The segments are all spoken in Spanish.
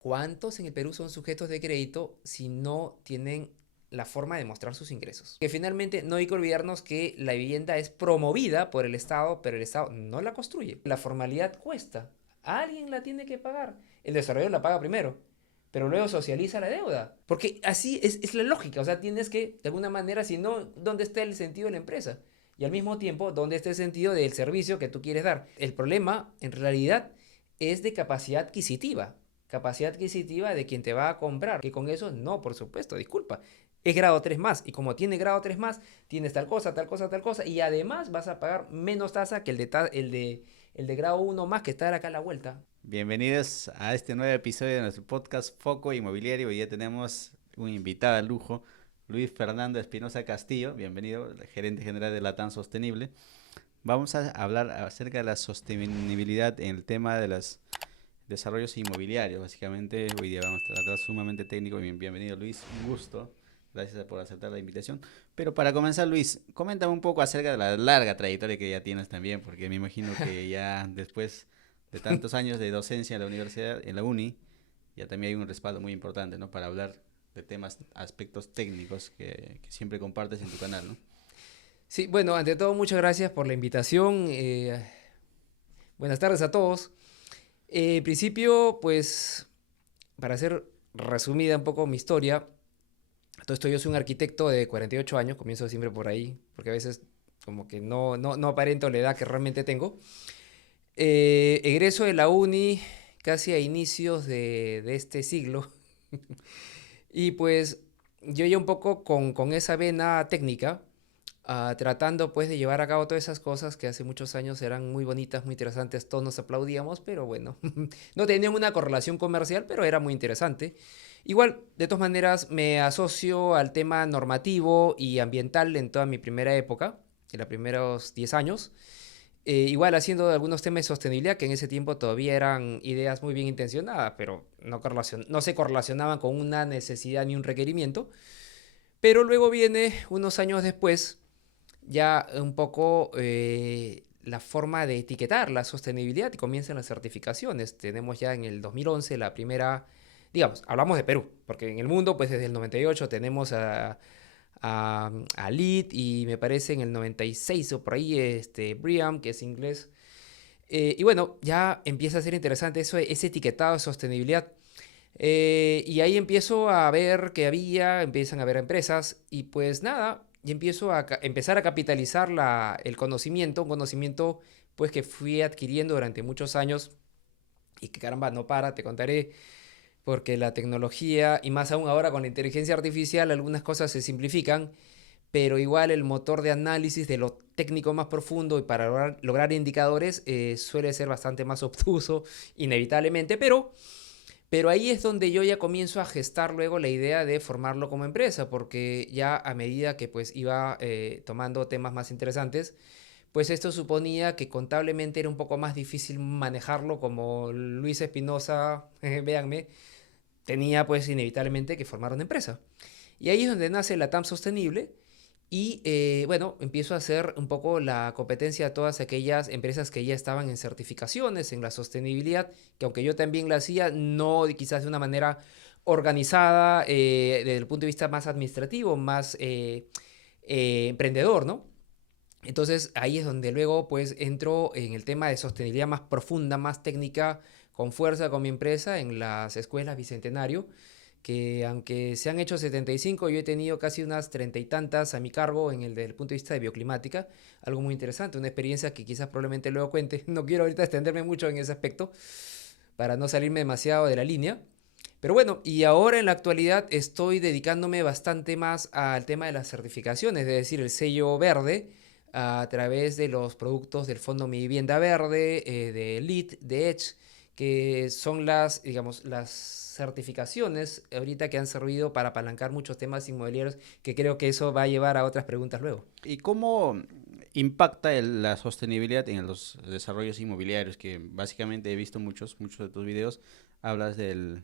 ¿Cuántos en el Perú son sujetos de crédito si no tienen la forma de mostrar sus ingresos? Que finalmente no hay que olvidarnos que la vivienda es promovida por el Estado, pero el Estado no la construye. La formalidad cuesta. Alguien la tiene que pagar. El desarrollador la paga primero, pero luego socializa la deuda. Porque así es la lógica. O sea, tienes que, de alguna manera, si no, ¿dónde está el sentido de la empresa? Y al mismo tiempo, ¿dónde está el sentido del servicio que tú quieres dar? El problema, en realidad, es de capacidad adquisitiva de quien te va a comprar. Que con eso, no, por supuesto, disculpa. Es grado 3 más. Y como tiene grado 3 más, tienes tal cosa, tal cosa, tal cosa. Y además vas a pagar menos tasa que el de grado 1 más que está acá a la vuelta. Bienvenidos a este nuevo episodio de nuestro podcast Foco Inmobiliario. Hoy ya tenemos un invitado de lujo, Luis Fernando Espinosa Castillo. Bienvenido, el gerente general de Latam Sostenible. Vamos a hablar acerca de la sostenibilidad en el tema de los desarrollos inmobiliarios. Básicamente, hoy día vamos a tratar sumamente técnico. Bienvenido, Luis. Un gusto. Gracias por aceptar la invitación. Pero para comenzar, Luis, coméntame un poco acerca de la larga trayectoria que ya tienes también, porque me imagino que ya después de tantos años de docencia en la universidad, en la uni, ya también hay un respaldo muy importante, ¿no? Para hablar de temas, aspectos técnicos que siempre compartes en tu canal, ¿no? Sí, bueno, ante todo, muchas gracias por la invitación. Buenas tardes a todos. En principio, pues, para hacer resumida un poco mi historia, todo esto yo soy un arquitecto de 48 años, comienzo siempre por ahí, porque a veces como que no aparento la edad que realmente tengo. Egreso de la uni casi a inicios de este siglo y pues yo ya un poco con esa vena técnica, tratando pues de llevar a cabo todas esas cosas que hace muchos años eran muy bonitas, muy interesantes, todos nos aplaudíamos, pero bueno, no tenían una correlación comercial, pero era muy interesante. Igual, de todas maneras, me asocio al tema normativo y ambiental en toda mi primera época, en los primeros 10 años. Igual haciendo algunos temas de sostenibilidad que en ese tiempo todavía eran ideas muy bien intencionadas, pero no se correlacionaban con una necesidad ni un requerimiento. Pero luego viene, unos años después, ya un poco la forma de etiquetar la sostenibilidad y comienzan las certificaciones. Tenemos ya en el 2011 la primera, digamos, hablamos de Perú, porque en el mundo, pues desde el 98 tenemos a LEED y me parece en el 96 o por ahí BREEAM, que es inglés. Y bueno, ya empieza a ser interesante eso, ese etiquetado de sostenibilidad. Y ahí empiezo a ver que empiezan a haber empresas y pues nada, y empiezo a empezar a capitalizar el conocimiento, un conocimiento pues que fui adquiriendo durante muchos años y que caramba, no para, te contaré, porque la tecnología y más aún ahora con la inteligencia artificial algunas cosas se simplifican, pero igual el motor de análisis de lo técnico más profundo y para lograr indicadores suele ser bastante más obtuso, inevitablemente, pero ahí es donde yo ya comienzo a gestar luego la idea de formarlo como empresa, porque ya a medida que pues iba tomando temas más interesantes, pues esto suponía que contablemente era un poco más difícil manejarlo como Luis Espinosa, véanme, tenía pues inevitablemente que formar una empresa. Y ahí es donde nace la TAM Sostenible, y bueno, empiezo a hacer un poco la competencia a todas aquellas empresas que ya estaban en certificaciones, en la sostenibilidad, que aunque yo también la hacía, no quizás de una manera organizada, desde el punto de vista más administrativo, más emprendedor, ¿no? Entonces ahí es donde luego pues entro en el tema de sostenibilidad más profunda, más técnica, con fuerza con mi empresa en las escuelas Bicentenario, que aunque se han hecho 75, yo he tenido casi unas 30 y tantas a mi cargo desde el punto de vista de bioclimática, algo muy interesante, una experiencia que quizás probablemente luego cuente. No quiero ahorita extenderme mucho en ese aspecto para no salirme demasiado de la línea. Pero bueno, y ahora en la actualidad estoy dedicándome bastante más al tema de las certificaciones, es decir, el sello verde a través de los productos del Fondo Mi Vivienda Verde, de LEED, de Edge, que son digamos, las certificaciones ahorita que han servido para apalancar muchos temas inmobiliarios, que creo que eso va a llevar a otras preguntas luego. ¿Y cómo impacta la sostenibilidad en los desarrollos inmobiliarios? Que básicamente he visto muchos de tus videos, hablas del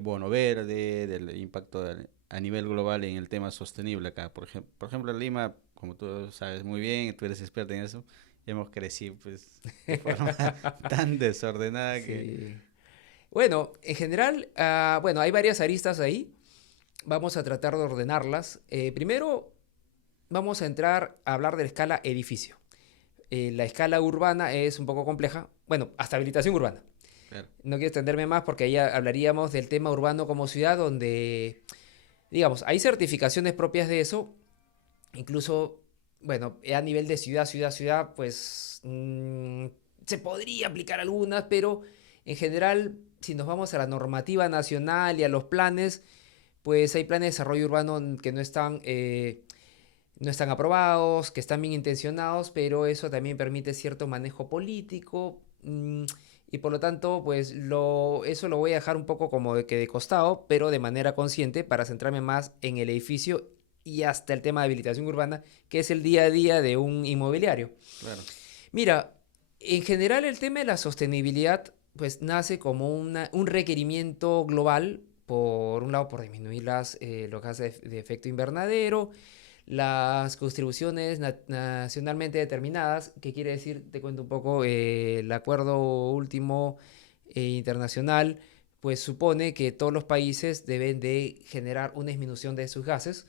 bono verde, del impacto a nivel global en el tema sostenible acá. Por ejemplo, en Lima, como tú sabes muy bien, tú eres experta en eso, hemos crecido pues de forma tan desordenada que Sí. Bueno, en general, bueno, hay varias aristas ahí. Vamos a tratar de ordenarlas. Primero, vamos a entrar a hablar de la escala edificio. La escala urbana es un poco compleja. Bueno, hasta habilitación urbana. Claro. No quiero extenderme más porque ahí hablaríamos del tema urbano como ciudad, donde, digamos, hay certificaciones propias de eso. Incluso, bueno, a nivel de ciudad, pues se podría aplicar algunas, pero en general, si nos vamos a la normativa nacional y a los planes, pues hay planes de desarrollo urbano que no están aprobados, que están bien intencionados, pero eso también permite cierto manejo político. Y por lo tanto, pues eso lo voy a dejar un poco como de que de costado, pero de manera consciente para centrarme más en el edificio y hasta el tema de habilitación urbana, que es el día a día de un inmobiliario. Claro. Mira, en general el tema de la sostenibilidad pues nace como un requerimiento global, por un lado por disminuir los gases de efecto invernadero, las contribuciones nacionalmente determinadas, que quiere decir, te cuento un poco, el acuerdo último internacional, pues supone que todos los países deben de generar una disminución de sus gases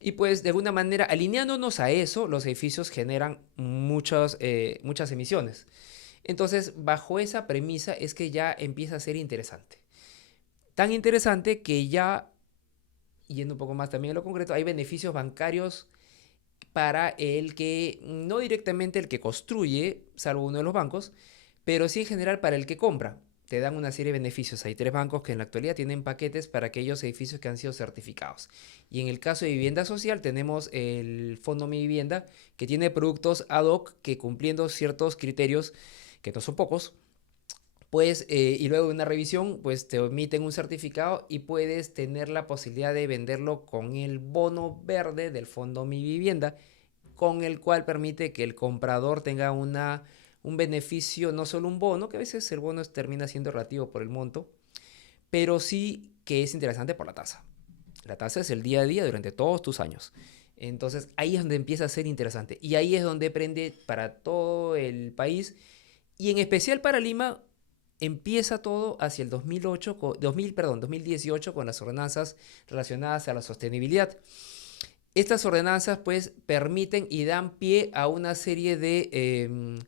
y pues de alguna manera, alineándonos a eso, los edificios generan muchas emisiones. Entonces, bajo esa premisa es que ya empieza a ser interesante. Tan interesante que ya, yendo un poco más también a lo concreto, hay beneficios bancarios para el que, no directamente el que construye, salvo uno de los bancos, pero sí en general para el que compra. Te dan una serie de beneficios. Hay tres bancos que en la actualidad tienen paquetes para aquellos edificios que han sido certificados. Y en el caso de vivienda social tenemos el Fondo Mi Vivienda, que tiene productos ad hoc que cumpliendo ciertos criterios, que no son pocos, pues, y luego de una revisión, pues te emiten un certificado y puedes tener la posibilidad de venderlo con el bono verde del Fondo Mi Vivienda, con el cual permite que el comprador tenga un beneficio, no solo un bono, que a veces el bono termina siendo relativo por el monto, pero sí que es interesante por la tasa. La tasa es el día a día durante todos tus años. Entonces ahí es donde empieza a ser interesante y ahí es donde prende para todo el país y en especial para Lima. Empieza todo hacia el 2018 con las ordenanzas relacionadas a la sostenibilidad. Estas ordenanzas pues permiten y dan pie a una serie de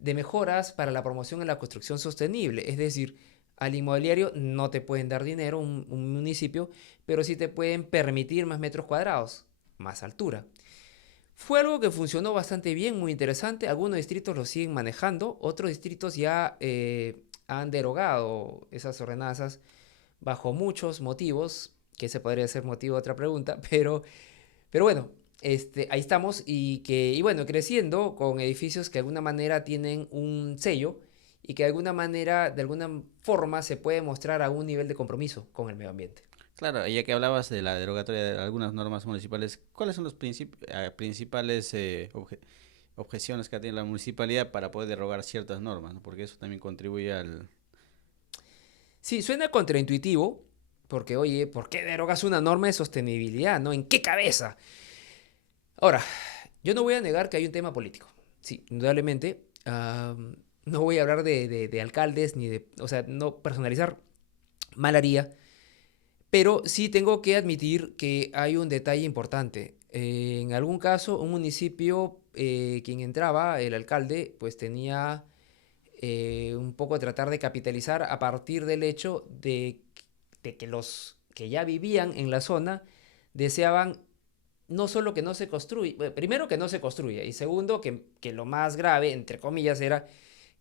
mejoras para la promoción en la construcción sostenible. Es decir, al inmobiliario no te pueden dar dinero un municipio, pero sí te pueden permitir más metros cuadrados, más altura. Fue algo que funcionó bastante bien, muy interesante. Algunos distritos lo siguen manejando, otros distritos ya han derogado esas ordenanzas bajo muchos motivos, que ese podría ser motivo de otra pregunta, pero bueno, ahí estamos y bueno, creciendo con edificios que de alguna manera tienen un sello y que de alguna forma se puede mostrar a un nivel de compromiso con el medio ambiente. Claro, ya que hablabas de la derogatoria de algunas normas municipales, ¿cuáles son los principales objeciones que tiene la municipalidad para poder derogar ciertas normas, ¿no? Porque eso también contribuye al... Sí, suena contraintuitivo, porque oye, ¿por qué derogas una norma de sostenibilidad? ¿No? ¿En qué cabeza? Ahora, yo no voy a negar que hay un tema político. Sí, indudablemente. No voy a hablar de alcaldes ni de, o sea, no personalizar, mal haría. Pero sí tengo que admitir que hay un detalle importante. En algún caso, un municipio, quien entraba, el alcalde, pues tenía un poco de tratar de capitalizar a partir del hecho de que los que ya vivían en la zona deseaban no solo que no se construya, bueno, primero que no se construya y segundo que lo más grave, entre comillas, era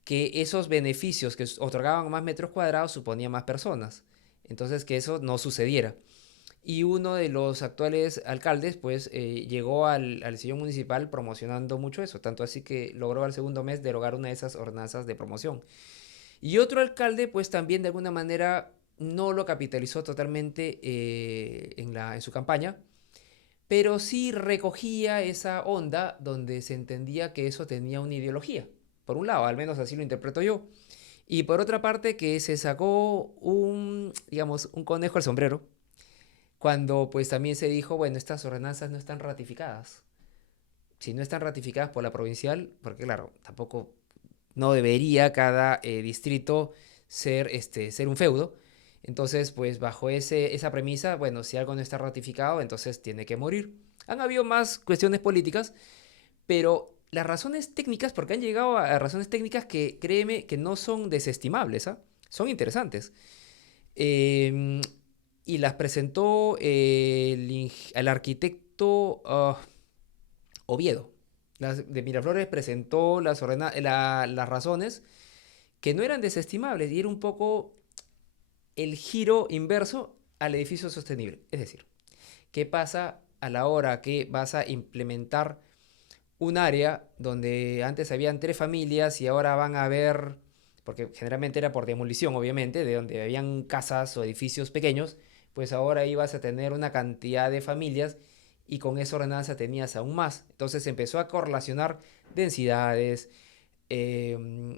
que esos beneficios que otorgaban más metros cuadrados suponían más personas. Entonces que eso no sucediera. Y uno de los actuales alcaldes, pues, llegó al sillón municipal promocionando mucho eso, tanto así que logró al segundo mes derogar una de esas ordenanzas de promoción. Y otro alcalde, pues, también de alguna manera no lo capitalizó totalmente en su campaña, pero sí recogía esa onda donde se entendía que eso tenía una ideología. Por un lado, al menos así lo interpreto yo. Y por otra parte, que se sacó digamos, un conejo al sombrero cuando pues también se dijo, bueno, estas ordenanzas no están ratificadas. Si no están ratificadas por la provincial, porque claro, tampoco no debería cada distrito ser un feudo. Entonces, pues bajo esa premisa, bueno, si algo no está ratificado, entonces tiene que morir. Han habido más cuestiones políticas, pero las razones técnicas, porque han llegado a razones técnicas que créeme que no son desestimables, ¿ah? Son interesantes. Eh, y las presentó el arquitecto Oviedo. De Miraflores presentó las razones que no eran desestimables y era un poco el giro inverso al edificio sostenible. Es decir, ¿qué pasa a la hora que vas a implementar un área donde antes habían 3 familias y ahora van a haber, porque generalmente era por demolición, obviamente, de donde habían casas o edificios pequeños, pues ahora ibas a tener una cantidad de familias y con esa ordenanza tenías aún más. Entonces empezó a correlacionar densidades,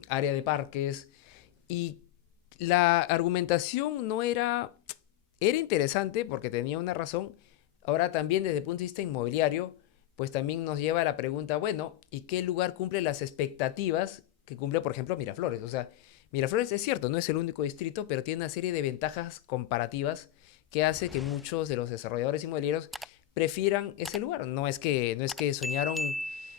área de parques y la argumentación no era interesante porque tenía una razón. Ahora también desde el punto de vista inmobiliario, pues también nos lleva a la pregunta, bueno, ¿y qué lugar cumple las expectativas que cumple, por ejemplo, Miraflores? O sea, Miraflores es cierto, no es el único distrito, pero tiene una serie de ventajas comparativas que hace que muchos de los desarrolladores inmobiliarios prefieran ese lugar. No es que soñaron,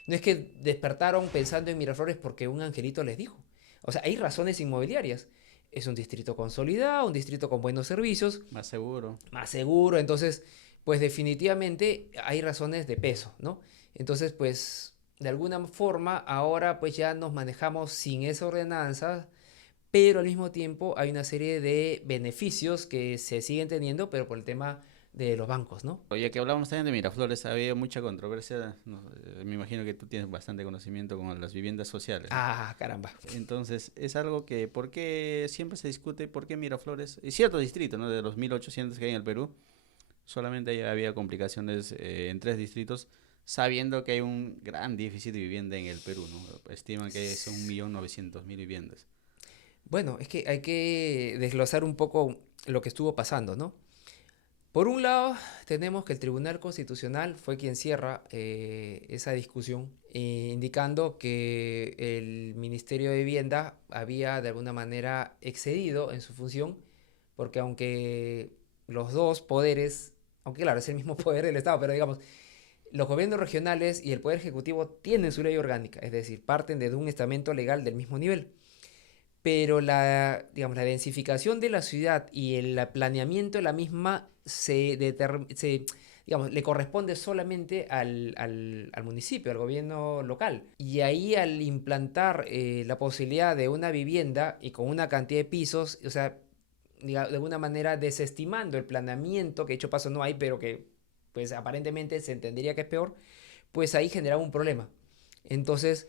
no es que despertaron pensando en Miraflores porque un angelito les dijo. O sea, hay razones inmobiliarias. Es un distrito consolidado, un distrito con buenos servicios, Más seguro. más seguro, entonces, pues definitivamente hay razones de peso, ¿no? Entonces, pues, de alguna forma, ahora pues ya nos manejamos sin esa ordenanza, pero al mismo tiempo hay una serie de beneficios que se siguen teniendo, pero por el tema de los bancos, ¿no? Oye, que hablábamos también de Miraflores, ha habido mucha controversia, no, me imagino que tú tienes bastante conocimiento con las viviendas sociales, ¿no? Ah, caramba. Entonces, es algo que, ¿por qué siempre se discute por qué Miraflores? Y cierto distrito, ¿no? De los 1800 que hay en el Perú, solamente había complicaciones en 3 distritos, sabiendo que hay un gran déficit de vivienda en el Perú, ¿no? Estiman que son 1.900.000 viviendas. Bueno, es que hay que desglosar un poco lo que estuvo pasando, ¿no? Por un lado, tenemos que el Tribunal Constitucional fue quien cierra esa discusión, indicando que el Ministerio de Vivienda había de alguna manera excedido en su función, porque aunque los dos poderes, aunque claro, es el mismo poder del Estado, pero digamos, los gobiernos regionales y el Poder Ejecutivo tienen su ley orgánica, es decir, parten de un estamento legal del mismo nivel, pero digamos, la densificación de la ciudad y el planeamiento de la misma digamos, le corresponde solamente al municipio, al gobierno local. Y ahí al implantar la posibilidad de una vivienda y con una cantidad de pisos, o sea, de alguna manera desestimando el planeamiento, que hecho paso no hay, pero que pues aparentemente se entendería que es peor, pues ahí generaba un problema. Entonces,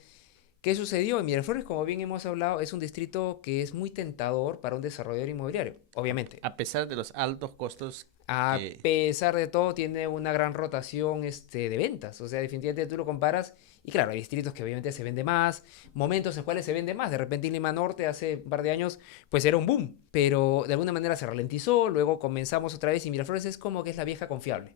¿qué sucedió? Miraflores, como bien hemos hablado, es un distrito que es muy tentador para un desarrollador inmobiliario, obviamente. A pesar de los altos costos A que pesar de todo, tiene una gran rotación de ventas. O sea, definitivamente tú lo comparas. Y claro, hay distritos que obviamente se vende más, momentos en los cuales se vende más. De repente en Lima Norte hace un par de años, pues era un boom. Pero de alguna manera se ralentizó, luego comenzamos otra vez y Miraflores es como que es la vieja confiable.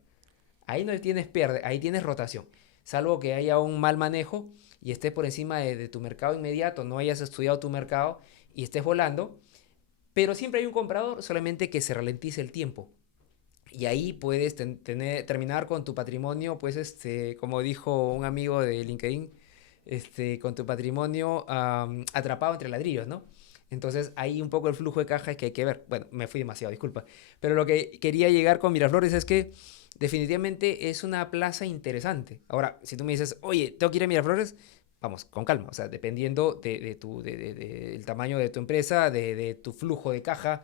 Ahí no tienes pierde, ahí tienes rotación. Salvo que haya un mal manejo y estés por encima de tu mercado inmediato, no hayas estudiado tu mercado y estés volando. Pero siempre hay un comprador, solamente que se ralentice el tiempo. Y ahí puedes terminar con tu patrimonio, pues, como dijo un amigo de LinkedIn, con tu patrimonio atrapado entre ladrillos, ¿no? Entonces, ahí un poco el flujo de caja es que hay que ver. Bueno, me fui demasiado, disculpa. Pero lo que quería llegar con Miraflores es que definitivamente es una plaza interesante. Ahora, si tú me dices, oye, tengo que ir a Miraflores, vamos, con calma. O sea, dependiendo del tamaño de tu empresa, de tu flujo de caja,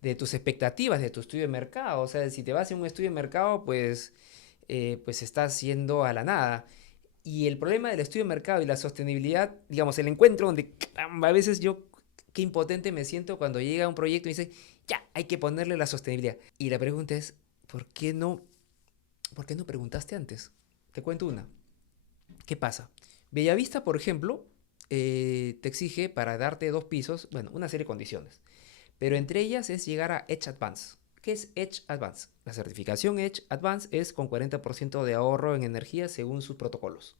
de tus expectativas, de tu estudio de mercado. O sea, si te vas a un estudio de mercado, pues estás yendo a la nada. Y el problema del estudio de mercado y la sostenibilidad, digamos, el encuentro donde, caramba, a veces yo, qué impotente me siento cuando llega un proyecto y dice, ya, hay que ponerle la sostenibilidad. Y la pregunta es, ¿por qué no preguntaste antes? Te cuento una. ¿Qué pasa? Bellavista, por ejemplo, te exige para darte 2 pisos, bueno, una serie de condiciones. Pero entre ellas es llegar a Edge Advance. ¿Qué es Edge Advance? La certificación Edge Advance es con 40% de ahorro en energía según sus protocolos.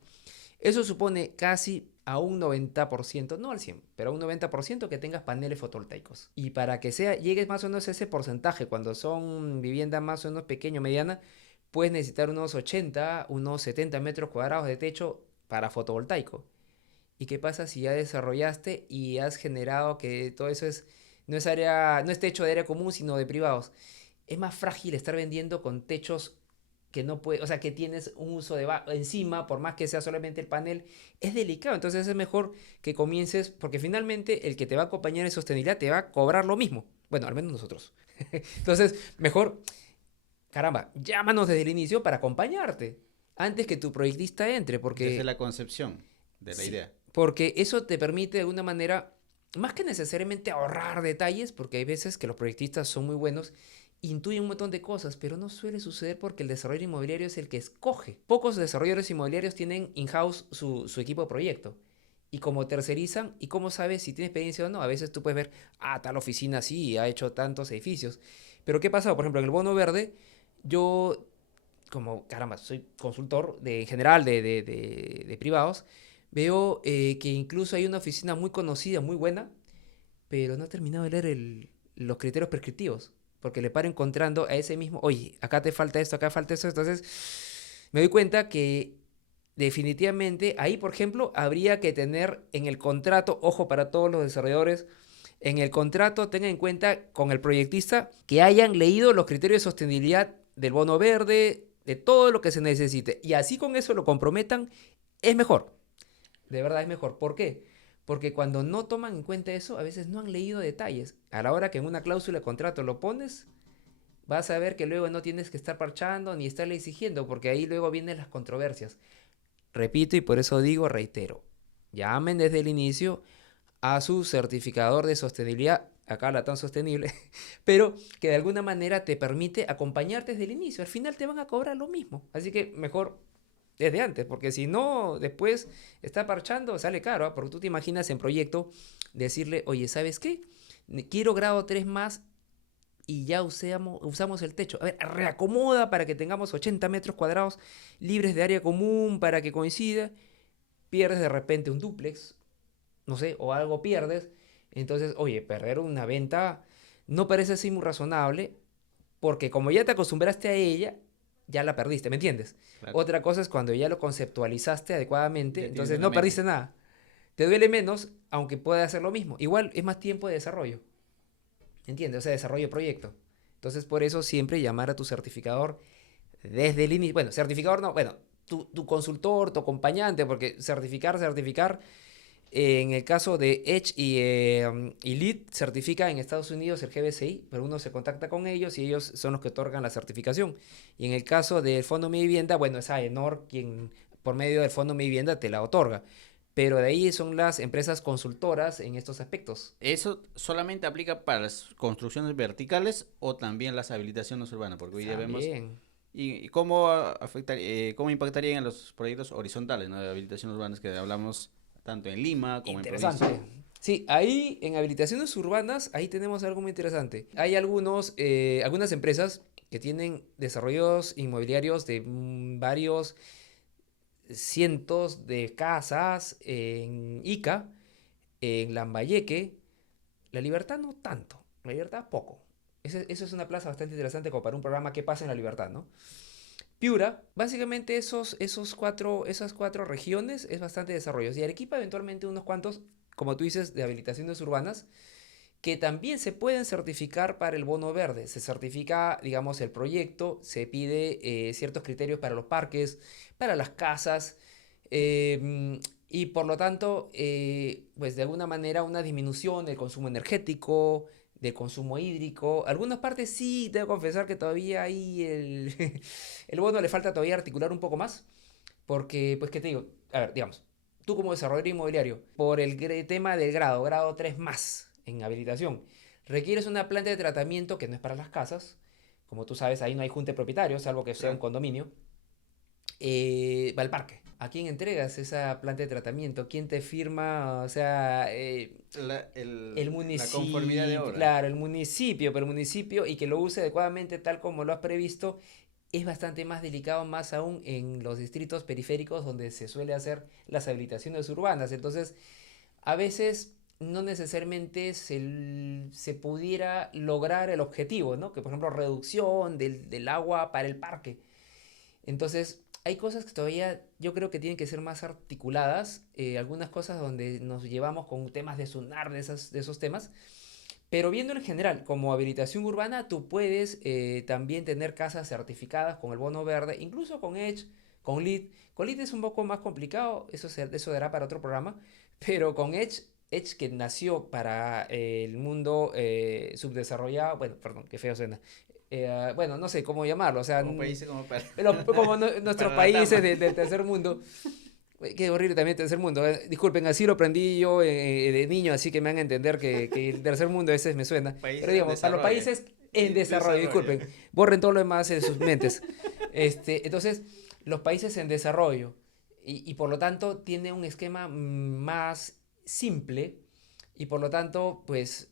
Eso supone casi a un 90%, no al 100, pero a un 90% que tengas paneles fotovoltaicos. Y para que llegues más o menos a ese porcentaje, cuando son viviendas más o menos pequeño, mediana, puedes necesitar unos 80, unos 70 metros cuadrados de techo para fotovoltaico. ¿Y qué pasa si ya desarrollaste y has generado que todo eso no es techo de área común, sino de privados? Es más frágil estar vendiendo con techos que no puede, o sea, que tienes un uso encima, por más que sea solamente el panel, es delicado. Entonces es mejor que comiences, porque finalmente el que te va a acompañar en sostenibilidad te va a cobrar lo mismo. Bueno, al menos nosotros. Entonces, mejor, caramba, llámanos desde el inicio para acompañarte antes que tu proyectista entre, Desde porque la concepción de la sí, idea. porque eso te permite de alguna manera, más que necesariamente ahorrar detalles, porque hay veces que los proyectistas son muy buenos, intuyen un montón de cosas, pero no suele suceder porque el desarrollo inmobiliario es el que escoge. Pocos desarrolladores inmobiliarios tienen in-house su equipo de proyecto. Y como tercerizan, ¿y cómo sabes si tiene experiencia o no? A veces tú puedes ver, tal oficina sí, ha hecho tantos edificios. Pero ¿qué pasa? Por ejemplo, en el bono verde, yo, como, caramba, soy consultor en general de privados, veo que incluso hay una oficina muy conocida, muy buena, pero no ha terminado de leer los criterios prescriptivos, porque le paro encontrando a ese mismo, oye, acá te falta esto, acá falta esto, entonces me doy cuenta que definitivamente ahí, por ejemplo, habría que tener en el contrato, ojo para todos los desarrolladores, en el contrato tengan en cuenta con el proyectista que hayan leído los criterios de sostenibilidad del bono verde, de todo lo que se necesite, y así con eso lo comprometan, es mejor. De verdad es mejor. ¿Por qué? Porque cuando no toman en cuenta eso, a veces no han leído detalles. A la hora que en una cláusula de contrato lo pones, vas a ver que luego no tienes que estar parchando ni estarle exigiendo, porque ahí luego vienen las controversias. Repito y por eso digo, reitero, llamen desde el inicio a su certificador de sostenibilidad, acá la tan sostenible, pero que de alguna manera te permite acompañarte desde el inicio. Al final te van a cobrar lo mismo. Así que mejor desde antes, porque si no, después está parchando, sale caro, ¿ah? Porque tú te imaginas en proyecto decirle, oye, ¿sabes qué? Quiero grado 3 más y ya usamos el techo. A ver, reacomoda para que tengamos 80 metros cuadrados libres de área común para que coincida. Pierdes de repente un dúplex, no sé, o algo pierdes. Entonces, oye, perder una venta no parece así muy razonable, porque como ya te acostumbraste a ella, ya la perdiste, ¿me entiendes? Claro. Otra cosa es cuando ya lo conceptualizaste adecuadamente, Ya tienes entonces en la no mente. perdiste nada. Te duele menos, aunque pueda hacer lo mismo. Igual es más tiempo de desarrollo, ¿entiendes? O sea, desarrollo de proyecto. Entonces, por eso siempre llamar a tu certificador desde el inicio. Bueno, certificador no, bueno, tu consultor, tu acompañante, porque certificar, en el caso de Edge y Lead, certifica en Estados Unidos el GBCI, pero uno se contacta con ellos y ellos son los que otorgan la certificación. Y en el caso del Fondo Mi Vivienda, bueno, es AENOR quien por medio del Fondo Mi Vivienda te la otorga. Pero de ahí son las empresas consultoras en estos aspectos. ¿Eso solamente aplica para las construcciones verticales o también las habilitaciones urbanas? Porque hoy día vemos. También. ¿Y cómo cómo impactarían en los proyectos horizontales, ¿no? De habilitaciones urbanas que hablamos tanto en Lima como en provincia? Interesante. Sí, ahí en habilitaciones urbanas, ahí tenemos algo muy interesante. Hay algunas empresas que tienen desarrollos inmobiliarios de varios cientos de casas en Ica, en Lambayeque. La Libertad no tanto, La Libertad poco. Eso es una plaza bastante interesante como para un programa que pasa en La Libertad, ¿no? Piura, básicamente esas cuatro regiones es bastante desarrollo. Y Arequipa eventualmente unos cuantos, como tú dices, de habilitaciones urbanas, que también se pueden certificar para el bono verde. Se certifica, digamos, el proyecto, se pide ciertos criterios para los parques, para las casas, y por lo tanto, pues de alguna manera una disminución del consumo energético, del consumo hídrico. Algunas partes sí, tengo que confesar que todavía ahí el bono le falta todavía articular un poco más, porque, pues, ¿qué te digo? A ver, digamos, tú como desarrollador inmobiliario, por el tema del grado 3 más en habilitación, requieres una planta de tratamiento que no es para las casas. Como tú sabes, ahí no hay junta de propietarios, salvo que sea un Claro. condominio. Va al parque. ¿A quién entregas esa planta de tratamiento? ¿Quién te firma? O sea, el La conformidad de municipio, obra. claro, el municipio, pero el municipio y que lo use adecuadamente tal como lo has previsto, es bastante más delicado, más aún en los distritos periféricos donde se suele hacer las habilitaciones urbanas. Entonces, a veces no necesariamente se pudiera lograr el objetivo, ¿no? Que por ejemplo reducción del agua para el parque. Entonces, hay cosas que todavía yo creo que tienen que ser más articuladas, algunas cosas donde nos llevamos con temas de SUNAR, de esos temas, pero viendo en general, como habilitación urbana, tú puedes también tener casas certificadas con el bono verde, incluso con Edge, con LEED. Con LEED es un poco más complicado, eso dará para otro programa, pero con Edge, Edge que nació para el mundo subdesarrollado, bueno, perdón, qué feo suena. Bueno, no sé cómo llamarlo, o sea, Como países como para, pero como nuestros para la países tama. del tercer mundo. Qué horrible también el tercer mundo. Disculpen, así lo aprendí yo de niño, así que me van a entender que el tercer mundo ese me suena. Pero Países en digamos, para los desarrollo. países en desarrollo, Desarrollo. disculpen, borren todo lo demás de sus mentes. Entonces, los países en desarrollo y por lo tanto tiene un esquema más simple y por lo tanto, pues,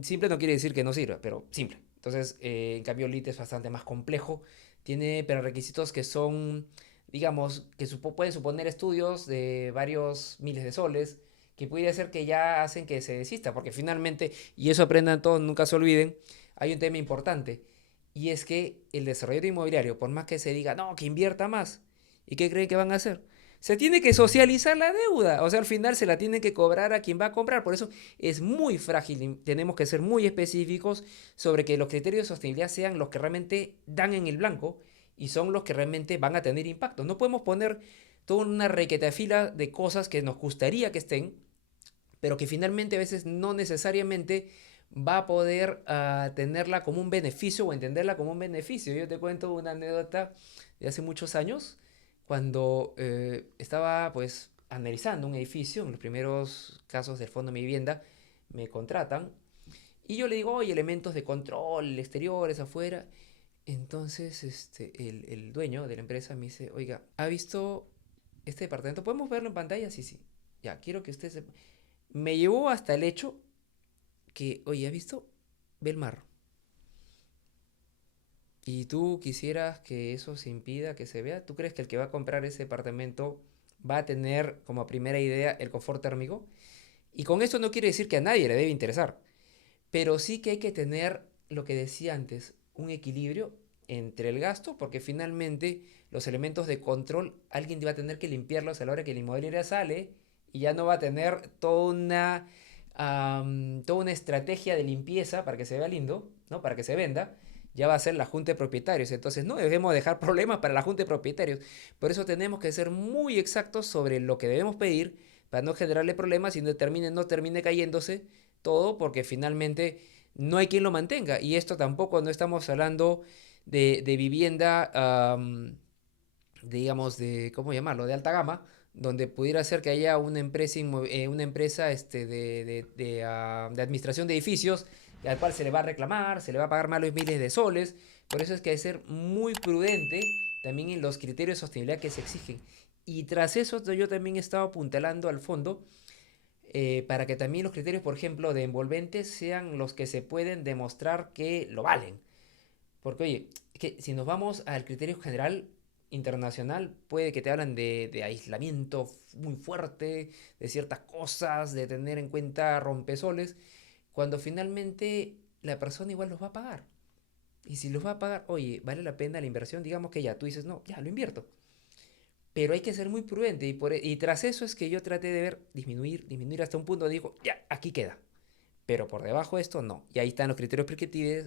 simple no quiere decir que no sirva, pero simple. Entonces, en cambio, LIT es bastante más complejo, tiene prerequisitos que son, digamos, que pueden suponer estudios de varios miles de soles, que puede ser que ya hacen que se desista, porque finalmente, y eso aprendan todos, nunca se olviden, hay un tema importante, y es que el desarrollo inmobiliario, por más que se diga, no, que invierta más, ¿y qué creen que van a hacer? Se tiene que socializar la deuda, o sea, al final se la tienen que cobrar a quien va a comprar, por eso es muy frágil y tenemos que ser muy específicos sobre que los criterios de sostenibilidad sean los que realmente dan en el blanco y son los que realmente van a tener impacto. No podemos poner toda una requetafila de cosas que nos gustaría que estén, pero que finalmente a veces no necesariamente va a poder tenerla como un beneficio o entenderla como un beneficio. Yo te cuento una anécdota de hace muchos años, cuando estaba pues analizando un edificio, en los primeros casos del Fondo de Mi Vivienda, me contratan y yo le digo, oye, elementos de control, exteriores, afuera. Entonces el dueño de la empresa me dice, oiga, ¿ha visto este departamento? ¿Podemos verlo en pantalla? Sí, sí. Ya, quiero que usted sepa. Me llevó hasta el hecho que, oye, ¿has visto? Ve el mar. Y tú quisieras que eso se impida que se vea. ¿Tú crees que el que va a comprar ese departamento va a tener como primera idea el confort térmico? Y con esto no quiere decir que a nadie le debe interesar, pero sí que hay que tener lo que decía antes, un equilibrio entre el gasto, porque finalmente los elementos de control alguien va a tener que limpiarlos a la hora que la inmobiliaria sale y ya no va a tener toda una estrategia de limpieza para que se vea lindo, ¿no? Para que se venda. Ya va a ser la junta de propietarios. Entonces no debemos dejar problemas para la junta de propietarios. Por eso tenemos que ser muy exactos sobre lo que debemos pedir para no generarle problemas y no termine cayéndose todo porque finalmente no hay quien lo mantenga. Y esto tampoco no estamos hablando de vivienda, digamos, de, ¿cómo llamarlo?, de alta gama, donde pudiera ser que haya una empresa de administración de edificios al cual se le va a reclamar, se le va a pagar malos miles de soles. Por eso es que hay que ser muy prudente también en los criterios de sostenibilidad que se exigen. Y tras eso yo también he estado apuntalando al fondo para que también los criterios, por ejemplo, de envolventes sean los que se pueden demostrar que lo valen. Porque, oye, que si nos vamos al criterio general internacional, puede que te hablan de aislamiento muy fuerte, de ciertas cosas, de tener en cuenta rompesoles, cuando finalmente la persona igual los va a pagar. Y si los va a pagar, oye, ¿vale la pena la inversión? Digamos que ya, tú dices, no, ya lo invierto. Pero hay que ser muy prudente y tras eso es que yo traté de ver disminuir hasta un punto donde digo, ya, aquí queda. Pero por debajo de esto no. Y ahí están los criterios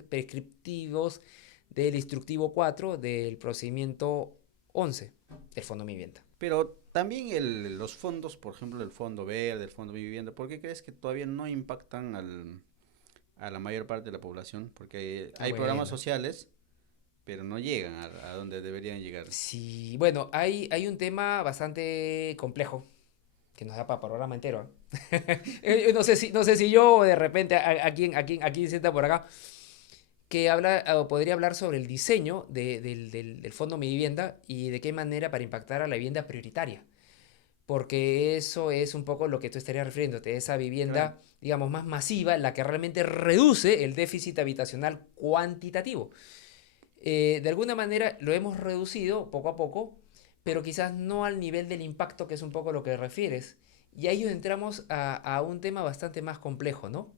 prescriptivos del instructivo 4 del procedimiento 11 del Fondo de Mi Vivienda. Pero también los fondos, por ejemplo, el Fondo Verde, el Fondo Mi Vivienda, ¿por qué crees que todavía no impactan a la mayor parte de la población? Porque hay programas Bueno, sociales, pero no llegan a donde deberían llegar. sí, bueno, hay un tema bastante complejo que nos da para programa entero. No sé si yo de repente aquí sienta por acá que habla o podría hablar sobre el diseño del Fondo Mi Vivienda y de qué manera para impactar a la vivienda prioritaria. Porque eso es un poco lo que tú estarías refiriéndote, esa Claro. vivienda, digamos, más masiva, la que realmente reduce el déficit habitacional cuantitativo. De alguna manera lo hemos reducido poco a poco, pero quizás no al nivel del impacto, que es un poco lo que refieres. Y ahí entramos a un tema bastante más complejo, ¿no?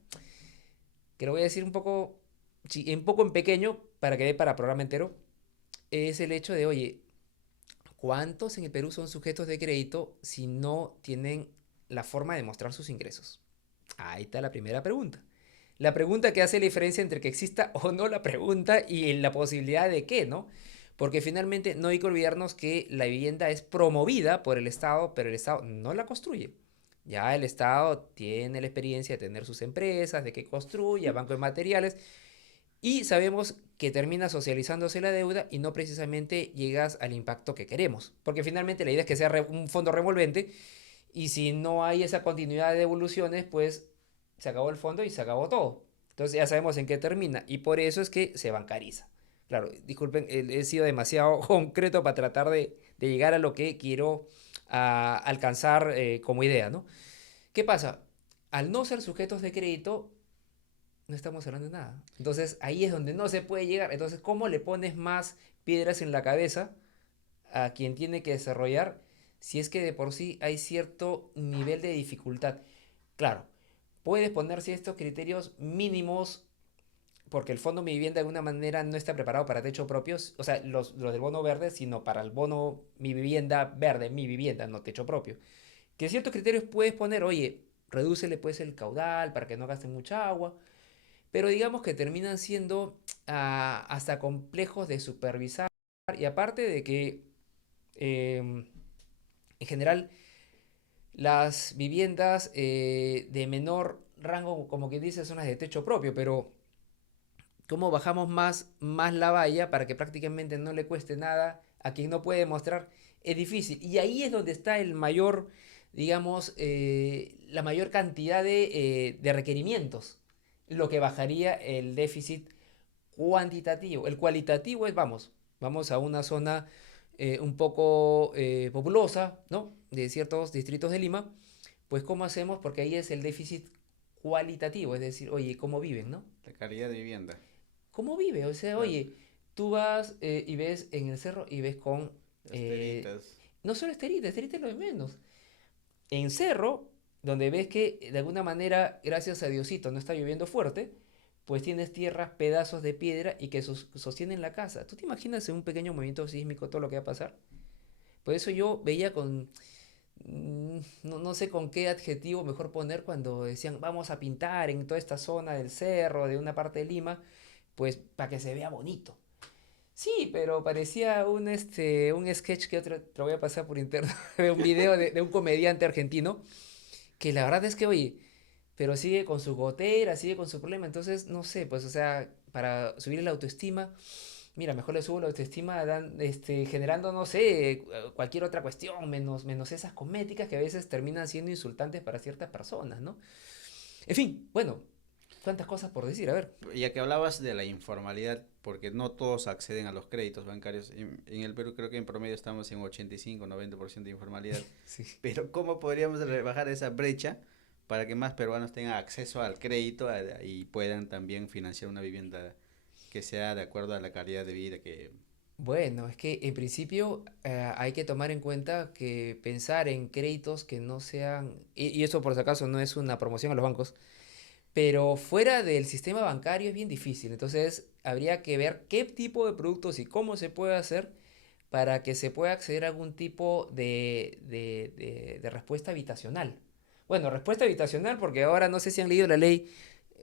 Que lo voy a decir un poco, sí, un poco en pequeño, para que dé para programa entero. Es el hecho de, oye, ¿cuántos en el Perú son sujetos de crédito si no tienen la forma de mostrar sus ingresos? Ahí está la primera pregunta. La pregunta que hace la diferencia entre que exista o no la pregunta y la posibilidad de qué, ¿no? Porque finalmente no hay que olvidarnos que la vivienda es promovida por el Estado, pero el Estado no la construye. Ya el Estado tiene la experiencia de tener sus empresas, de que construya, banco de materiales, y sabemos que termina socializándose la deuda y no precisamente llegas al impacto que queremos. Porque finalmente la idea es que sea un fondo revolvente y si no hay esa continuidad de devoluciones, pues se acabó el fondo y se acabó todo. Entonces ya sabemos en qué termina y por eso es que se bancariza. Claro, disculpen, he sido demasiado concreto para tratar de llegar a lo que quiero alcanzar como idea, ¿no? ¿Qué pasa? Al no ser sujetos de crédito, no estamos hablando de nada. Entonces ahí es donde no se puede llegar. Entonces, ¿cómo le pones más piedras en la cabeza a quien tiene que desarrollar si es que de por sí hay cierto nivel de dificultad? Claro, puedes poner ciertos criterios mínimos porque el fondo Mi Vivienda de alguna manera no está preparado para techo propios, o sea, los del bono verde, sino para el bono Mi Vivienda verde, Mi Vivienda, no techo propio. Que ciertos criterios puedes poner, oye, redúcele pues el caudal para que no gasten mucha agua, pero digamos que terminan siendo hasta complejos de supervisar y aparte de que en general las viviendas de menor rango, como que dice, son las de techo propio, pero ¿cómo bajamos más la valla para que prácticamente no le cueste nada a quien no puede mostrar? Es difícil. Y ahí es donde está el mayor, digamos, la mayor cantidad de requerimientos, lo que bajaría el déficit cuantitativo. El cualitativo es, vamos a una zona un poco populosa, ¿no? De ciertos distritos de Lima, pues ¿cómo hacemos? Porque ahí es el déficit cualitativo, es decir, oye, ¿cómo viven, no? La calidad de vivienda. ¿Cómo vive? O sea, Claro. oye, tú vas y ves en el cerro y ves con... Las teritas. no solo esterita es lo de menos. En cerro, donde ves que de alguna manera, gracias a Diosito, no está lloviendo fuerte, pues tienes tierras, pedazos de piedra y que sostienen la casa. ¿Tú te imaginas en un pequeño movimiento sísmico todo lo que va a pasar? Por eso yo veía con... no sé con qué adjetivo mejor poner cuando decían vamos a pintar en toda esta zona del cerro, de una parte de Lima, pues para que se vea bonito. Sí, pero parecía un sketch que te lo voy a pasar por interno, de un video de un comediante argentino, que la verdad es que, oye, pero sigue con su gotera, sigue con su problema, entonces, no sé, pues, o sea, para subir la autoestima, mira, mejor le subo la autoestima generando, no sé, cualquier otra cuestión, menos esas comédicas que a veces terminan siendo insultantes para ciertas personas, ¿no? En fin, bueno, cuántas cosas por decir, a ver. Ya que hablabas de la informalidad, porque no todos acceden a los créditos bancarios. En el Perú creo que en promedio estamos en 85-90% de informalidad. Sí. Pero ¿cómo podríamos rebajar esa brecha para que más peruanos tengan acceso al crédito y puedan también financiar una vivienda que sea de acuerdo a la calidad de vida que... Bueno, es que en principio hay que tomar en cuenta que pensar en créditos que no sean, y eso por si acaso no es una promoción a los bancos, pero fuera del sistema bancario es bien difícil. Entonces habría que ver qué tipo de productos y cómo se puede hacer para que se pueda acceder a algún tipo de respuesta habitacional. Bueno, respuesta habitacional porque ahora no sé si han leído la ley,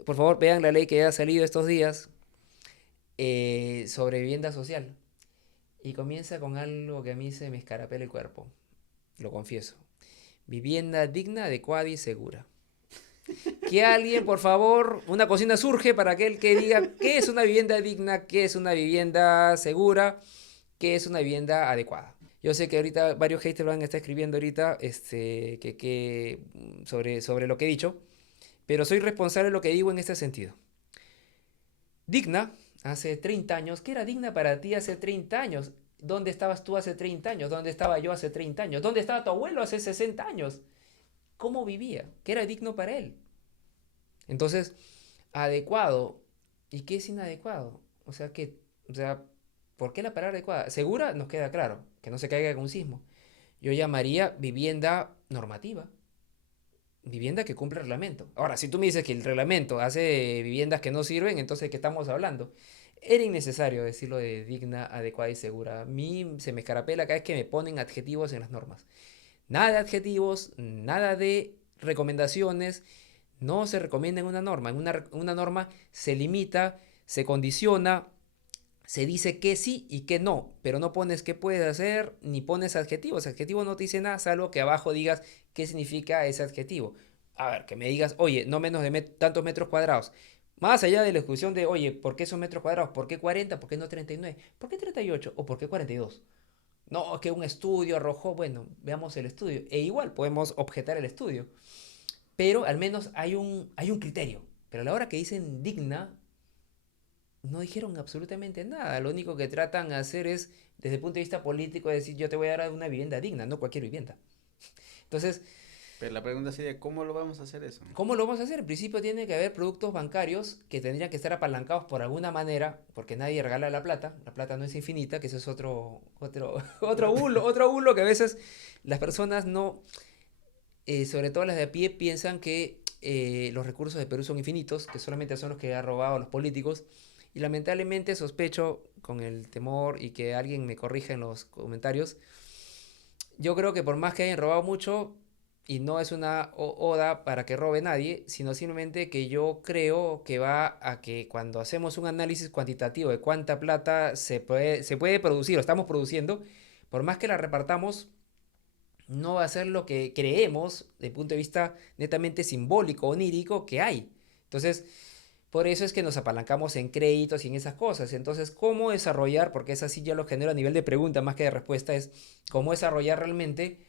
por favor vean la ley que ha salido estos días sobre vivienda social. Y comienza con algo que a mí se me escarapela el cuerpo, lo confieso. Vivienda digna, adecuada y segura. Que alguien, por favor, una cocina surge para aquel que diga qué es una vivienda digna, qué es una vivienda segura, qué es una vivienda adecuada. Yo sé que ahorita varios haters van a estar escribiendo ahorita sobre lo que he dicho, pero soy responsable de lo que digo en este sentido. Digna, hace 30 años, ¿qué era digna para ti hace 30 años? ¿Dónde estabas tú hace 30 años? ¿Dónde estaba yo hace 30 años? ¿Dónde estaba tu abuelo hace 60 años? ¿Cómo vivía? ¿Qué era digno para él? Entonces, adecuado. ¿Y qué es inadecuado? O sea, que, o sea, ¿Por qué la palabra adecuada? Segura nos queda claro, que no se caiga con un sismo. Yo llamaría vivienda normativa, vivienda que cumple el reglamento. Ahora, si tú me dices que el reglamento hace viviendas que no sirven, entonces ¿de qué estamos hablando? Era innecesario decirlo de digna, adecuada y segura. A mí se me escarapela cada vez que me ponen adjetivos en las normas. Nada de adjetivos, nada de recomendaciones. No se recomienda en una norma. En una norma se limita, se condiciona, se dice que sí y que no, pero no pones qué puedes hacer ni pones adjetivos. Adjetivo no te dice nada, salvo que abajo digas qué significa ese adjetivo. A ver, que me digas, oye, no menos de tantos metros cuadrados. Más allá de la discusión de, oye, ¿por qué esos metros cuadrados? ¿Por qué 40? ¿Por qué no 39? ¿Por qué 38? ¿O por qué 42? No, que un estudio arrojó, bueno, veamos el estudio. E igual podemos objetar el estudio. Pero al menos hay un criterio. Pero a la hora que dicen digna, no dijeron absolutamente nada. Lo único que tratan de hacer es, desde el punto de vista político, decir yo te voy a dar una vivienda digna, no cualquier vivienda. Entonces, Pero la pregunta sería, ¿cómo lo vamos a hacer eso? ¿cómo lo vamos a hacer? En principio tiene que haber productos bancarios que tendrían que estar apalancados por alguna manera, porque nadie regala la plata no es infinita, que eso es otro bulo que a veces las personas no, sobre todo las de a pie, piensan que los recursos de Perú son infinitos, que solamente son los que han robado los políticos. Y lamentablemente sospecho, con el temor y que alguien me corrija en los comentarios, yo creo que por más que hayan robado mucho, y no es una oda para que robe nadie, sino simplemente que yo creo que va a que cuando hacemos un análisis cuantitativo de cuánta plata se puede producir o estamos produciendo, por más que la repartamos, no va a ser lo que creemos desde el punto de vista netamente simbólico, onírico, que hay. Entonces, por eso es que nos apalancamos en créditos y en esas cosas. Entonces, ¿cómo desarrollar? Porque esa sí ya lo genero a nivel de pregunta más que de respuesta, es cómo desarrollar realmente,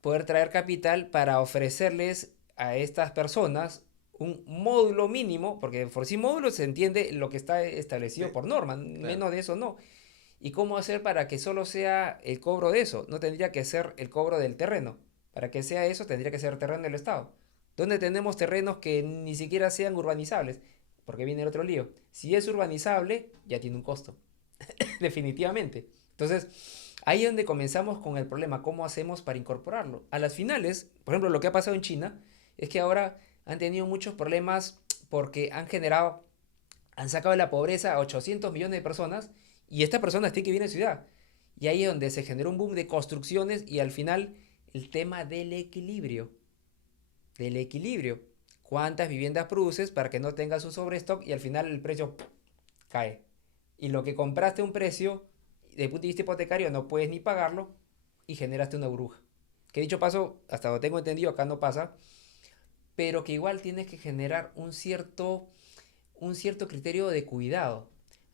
poder traer capital para ofrecerles a estas personas un módulo mínimo, porque por sí módulo se entiende lo que está establecido Sí, por norma, claro. menos de eso no. ¿Y cómo hacer para que solo sea el cobro de eso? No tendría que ser el cobro del terreno. Para que sea eso, tendría que ser terreno del Estado. ¿Dónde tenemos terrenos que ni siquiera sean urbanizables? Porque viene el otro lío. Si es urbanizable, ya tiene un costo. Definitivamente. Entonces, ahí es donde comenzamos con el problema. ¿Cómo hacemos para incorporarlo? A las finales, por ejemplo, lo que ha pasado en China es que ahora han tenido muchos problemas porque han sacado de la pobreza a 800 millones de personas y estas personas tienen que vivir en ciudad. Y ahí es donde se generó un boom de construcciones y al final el tema del equilibrio. Del equilibrio. ¿Cuántas viviendas produces para que no tengas un sobrestock y al final el precio cae? Y lo que compraste a un precio, desde el punto de vista hipotecario, no puedes ni pagarlo y generaste una burbuja. Que dicho paso, hasta lo tengo entendido, acá no pasa, pero que igual tienes que generar un cierto criterio de cuidado.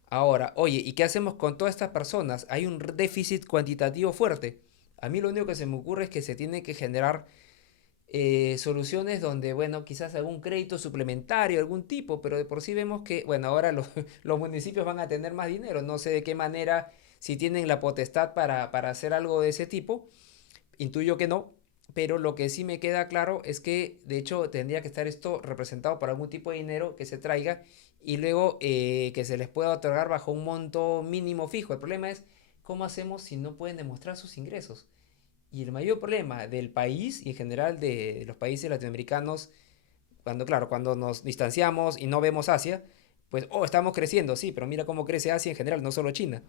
Ahora, oye, ¿y qué hacemos con todas estas personas? Hay un déficit cuantitativo fuerte. A mí lo único que se me ocurre es que se tiene que generar soluciones donde, bueno, quizás algún crédito suplementario, algún tipo, pero de por sí vemos que, bueno, ahora los municipios van a tener más dinero. No sé de qué manera, si tienen la potestad para hacer algo de ese tipo. Intuyo que no, pero lo que sí me queda claro es que de hecho tendría que estar esto representado por algún tipo de dinero que se traiga y luego que se les pueda otorgar bajo un monto mínimo fijo. El problema es cómo hacemos si no pueden demostrar sus ingresos. Y el mayor problema del país y en general de los países latinoamericanos, cuando claro, cuando nos distanciamos y no vemos Asia, pues, oh, estamos creciendo, sí, pero mira cómo crece Asia en general, no solo China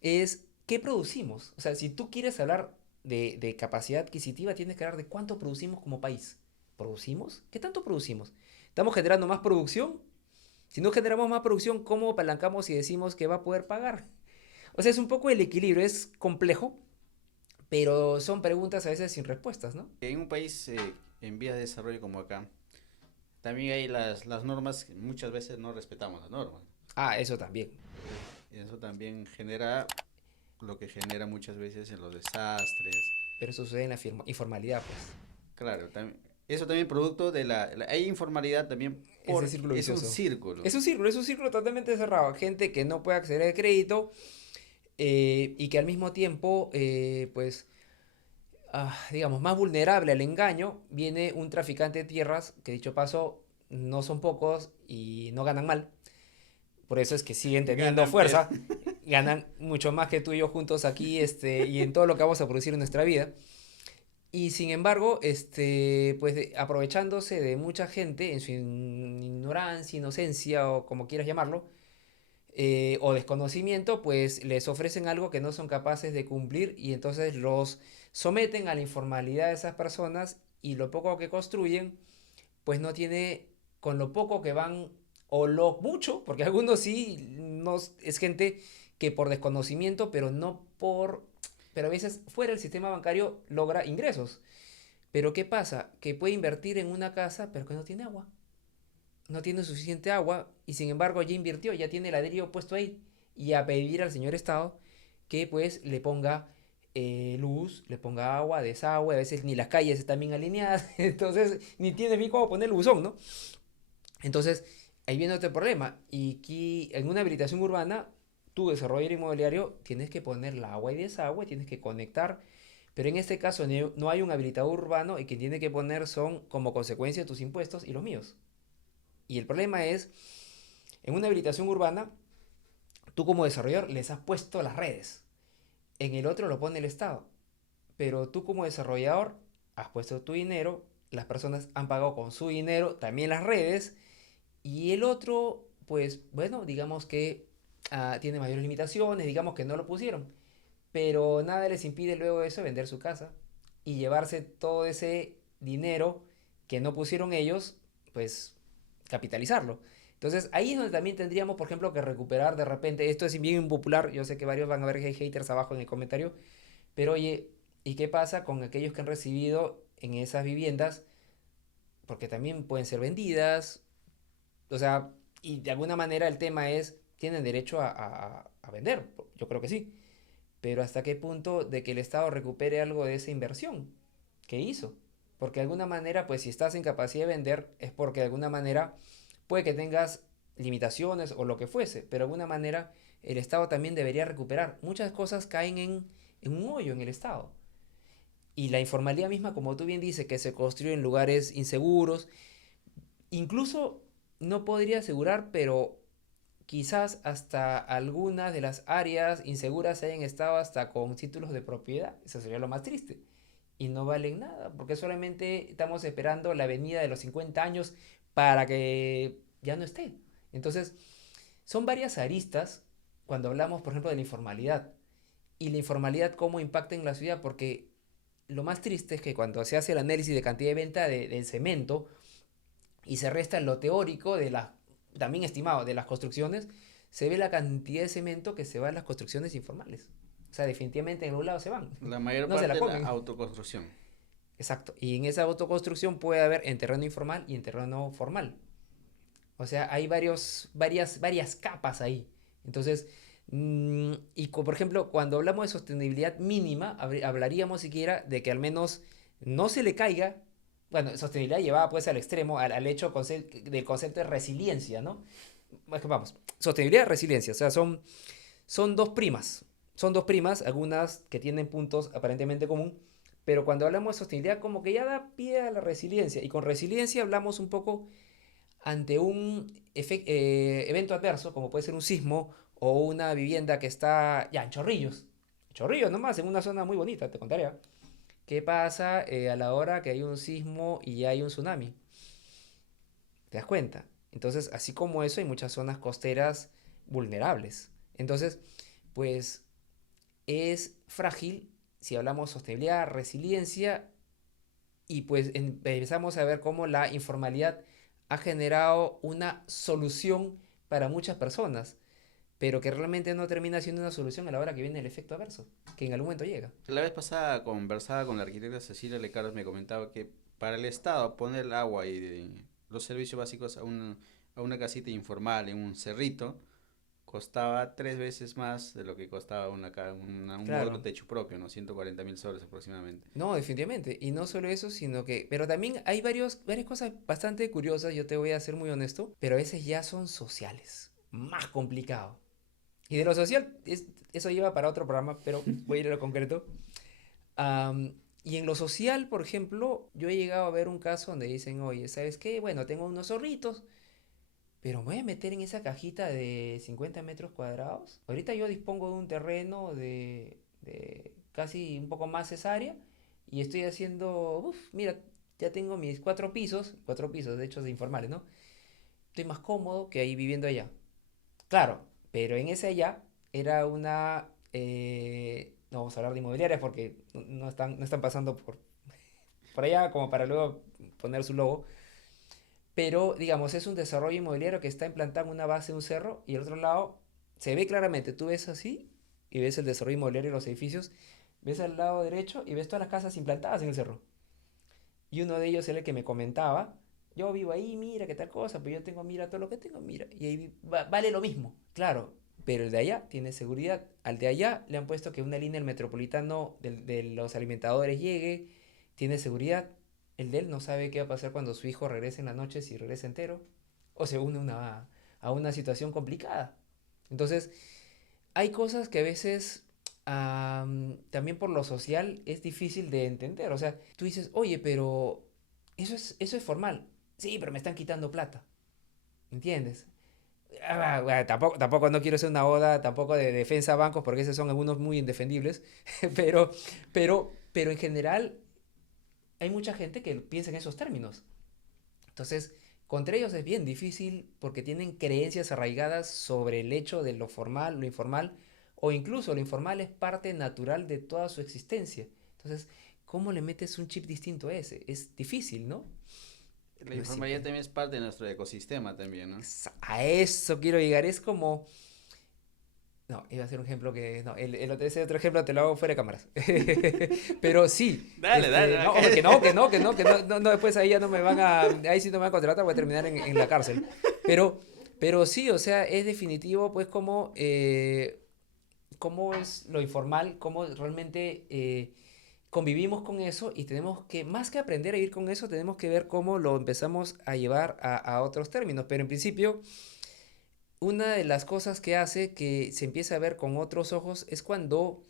es qué producimos. O sea, si tú quieres hablar de capacidad adquisitiva, tienes que hablar de cuánto producimos como país. ¿Producimos? ¿Qué tanto producimos? ¿Estamos generando más producción? Si no generamos más producción, ¿cómo apalancamos y decimos que va a poder pagar? O sea, es un poco el equilibrio, es complejo, pero son preguntas a veces sin respuestas, ¿no? En un país en vías de desarrollo como acá, también hay las normas, que muchas veces no respetamos las normas. Ah, eso también. Y eso también genera lo que genera muchas veces en los desastres. Pero eso sucede en la informalidad, pues. Claro, eso también producto de hay informalidad también Ese por, círculo es un vicioso. círculo. Es un círculo totalmente cerrado. Gente que no puede acceder al crédito y que al mismo tiempo, pues, digamos, más vulnerable al engaño, viene un traficante de tierras, que dicho paso, no son pocos y no ganan mal. Por eso es que siguen teniendo Ganan, pero fuerza. ganan mucho más que tú y yo juntos aquí, y en todo lo que vamos a producir en nuestra vida. Y sin embargo, pues aprovechándose de mucha gente en su ignorancia, inocencia o como quieras llamarlo, o desconocimiento, pues les ofrecen algo que no son capaces de cumplir y entonces los someten a la informalidad de esas personas y lo poco que construyen, pues no tiene, con lo poco que van, o lo mucho, porque algunos sí, no, es gente que por desconocimiento, pero no por, pero a veces fuera del sistema bancario logra ingresos. Pero ¿qué pasa? Que puede invertir en una casa, pero que no tiene agua, no tiene suficiente agua y sin embargo ya invirtió, ya tiene el ladrillo puesto ahí y a pedir al señor Estado que pues le ponga luz, le ponga agua, desagüe, a veces ni las calles están bien alineadas, entonces ni tiene bien cómo poner el buzón, ¿no? Entonces ahí viene otro problema y aquí en una habilitación urbana, tu desarrollo inmobiliario tienes que poner el agua y desagüe, tienes que conectar, pero en este caso no hay un habilitador urbano y quien tiene que poner son como consecuencia tus impuestos y los míos. Y el problema es, en una habilitación urbana, tú como desarrollador les has puesto las redes. En el otro lo pone el Estado. Pero tú como desarrollador has puesto tu dinero, las personas han pagado con su dinero también las redes. Y el otro, pues bueno, digamos que tiene mayores limitaciones, digamos que no lo pusieron. Pero nada les impide luego de eso vender su casa y llevarse todo ese dinero que no pusieron ellos, pues capitalizarlo. Entonces ahí es donde también tendríamos, por ejemplo, que recuperar de repente, esto es bien impopular, yo sé que varios van a ver que hay haters abajo en el comentario, pero oye, ¿y qué pasa con aquellos que han recibido en esas viviendas? Porque también pueden ser vendidas, o sea, y de alguna manera el tema es, ¿tienen derecho a vender? Yo creo que sí, pero ¿hasta qué punto de que el Estado recupere algo de esa inversión que hizo? Porque de alguna manera, pues si estás en capacidad de vender, es porque de alguna manera puede que tengas limitaciones o lo que fuese, pero de alguna manera el Estado también debería recuperar. Muchas cosas caen en un hoyo en el Estado. Y la informalidad misma, como tú bien dices, que se construye en lugares inseguros, incluso no podría asegurar, pero quizás hasta algunas de las áreas inseguras hayan estado hasta con títulos de propiedad. Eso sería lo más triste. Y no valen nada, porque solamente estamos esperando la venida de los 50 años para que ya no esté. Entonces, son varias aristas cuando hablamos, por ejemplo, de la informalidad. Y la informalidad cómo impacta en la ciudad, porque lo más triste es que cuando se hace el análisis de cantidad de venta del cemento y se resta lo teórico de las, también estimado, de las construcciones, se ve la cantidad de cemento que se va a las construcciones informales. O sea, definitivamente en algún lado se van. La mayor No se parte la de la comen. autoconstrucción. Exacto. Y en esa autoconstrucción puede haber en terreno informal y en terreno formal. O sea, hay varias capas ahí. Entonces, por ejemplo, cuando hablamos de sostenibilidad mínima, hablaríamos siquiera de que al menos no se le caiga, bueno, sostenibilidad llevada pues al extremo, al hecho del concepto de resiliencia, ¿no? Vamos, sostenibilidad y resiliencia, o sea, son son dos primas, algunas que tienen puntos aparentemente común, pero cuando hablamos de sostenibilidad como que ya da pie a la resiliencia, y con resiliencia hablamos un poco ante un evento adverso, como puede ser un sismo o una vivienda que está ya en Chorrillos. Chorrillos nomás, en una zona muy bonita, te contaré. ¿Qué pasa a la hora que hay un sismo y ya hay un tsunami? ¿Te das cuenta? Entonces, así como eso, hay muchas zonas costeras vulnerables. Entonces, pues es frágil si hablamos sostenibilidad, resiliencia y pues empezamos a ver cómo la informalidad ha generado una solución para muchas personas, pero que realmente no termina siendo una solución a la hora que viene el efecto adverso, que en algún momento llega. La vez pasada conversaba con la arquitecta Cecilia Lecaros, me comentaba que para el Estado poner el agua y los servicios básicos a una casita informal en un cerrito costaba 3 veces más de lo que costaba un módulo Claro, techo propio, ¿no? 140.000 soles aproximadamente. no, definitivamente. Y no solo eso, sino que, pero también hay varias cosas bastante curiosas, yo te voy a ser muy honesto, pero a veces ya son sociales, más complicado. Y de lo social, eso lleva para otro programa, pero voy a ir a lo concreto. Y en lo social, por ejemplo, yo he llegado a ver un caso donde dicen, oye, ¿sabes qué? Bueno, tengo unos zorritos, pero me voy a meter en esa cajita de 50 metros cuadrados. Ahorita yo dispongo de un terreno de casi un poco más esa área y estoy haciendo, mira, ya tengo mis cuatro pisos de hecho de informales, ¿no? Estoy más cómodo que ahí viviendo allá. Claro, pero en ese allá era una, no vamos a hablar de inmobiliarias porque no están pasando por allá como para luego poner su logo, pero digamos, es un desarrollo inmobiliario que está implantado en una base de un cerro y el otro lado se ve claramente, tú ves así y ves el desarrollo inmobiliario y los edificios, ves al lado derecho y ves todas las casas implantadas en el cerro. Y uno de ellos era el que me comentaba, yo vivo ahí, mira, qué tal cosa, pero yo tengo, mira, todo lo que tengo, mira, y ahí vale lo mismo, claro, pero el de allá tiene seguridad, al de allá le han puesto que una línea del metropolitano de los alimentadores llegue, tiene seguridad, el de él no sabe qué va a pasar cuando su hijo regrese en la noche, si regresa entero, o se une a una situación complicada. Entonces, hay cosas que a veces también por lo social es difícil de entender. O sea, tú dices, oye, pero eso es formal. Sí, pero me están quitando plata. ¿Entiendes? Tampoco no quiero hacer una oda tampoco de defensa a bancos porque esos son algunos muy indefendibles. pero, pero en general hay mucha gente que piensa en esos términos. Entonces, contra ellos es bien difícil porque tienen creencias arraigadas sobre el hecho de lo formal, lo informal, o incluso lo informal es parte natural de toda su existencia. Entonces, ¿cómo le metes un chip distinto a ese? Es difícil, ¿no? La Pero sí, informalidad también es parte de nuestro ecosistema también, ¿no? a eso quiero llegar. Es como... No, iba a ser un ejemplo que... No, ese otro ejemplo te lo hago fuera de cámaras. Pero sí. Dale, No, hombre, que no, después ahí ya no me van a... Ahí sí no me van a contratar, voy a terminar en la cárcel. Pero, pero sí, o sea, es definitivo, pues, cómo es lo informal, cómo realmente convivimos con eso y tenemos que, más que aprender a ir con eso, tenemos que ver cómo lo empezamos a llevar a otros términos. Pero en principio una de las cosas que hace que se empiece a ver con otros ojos es cuando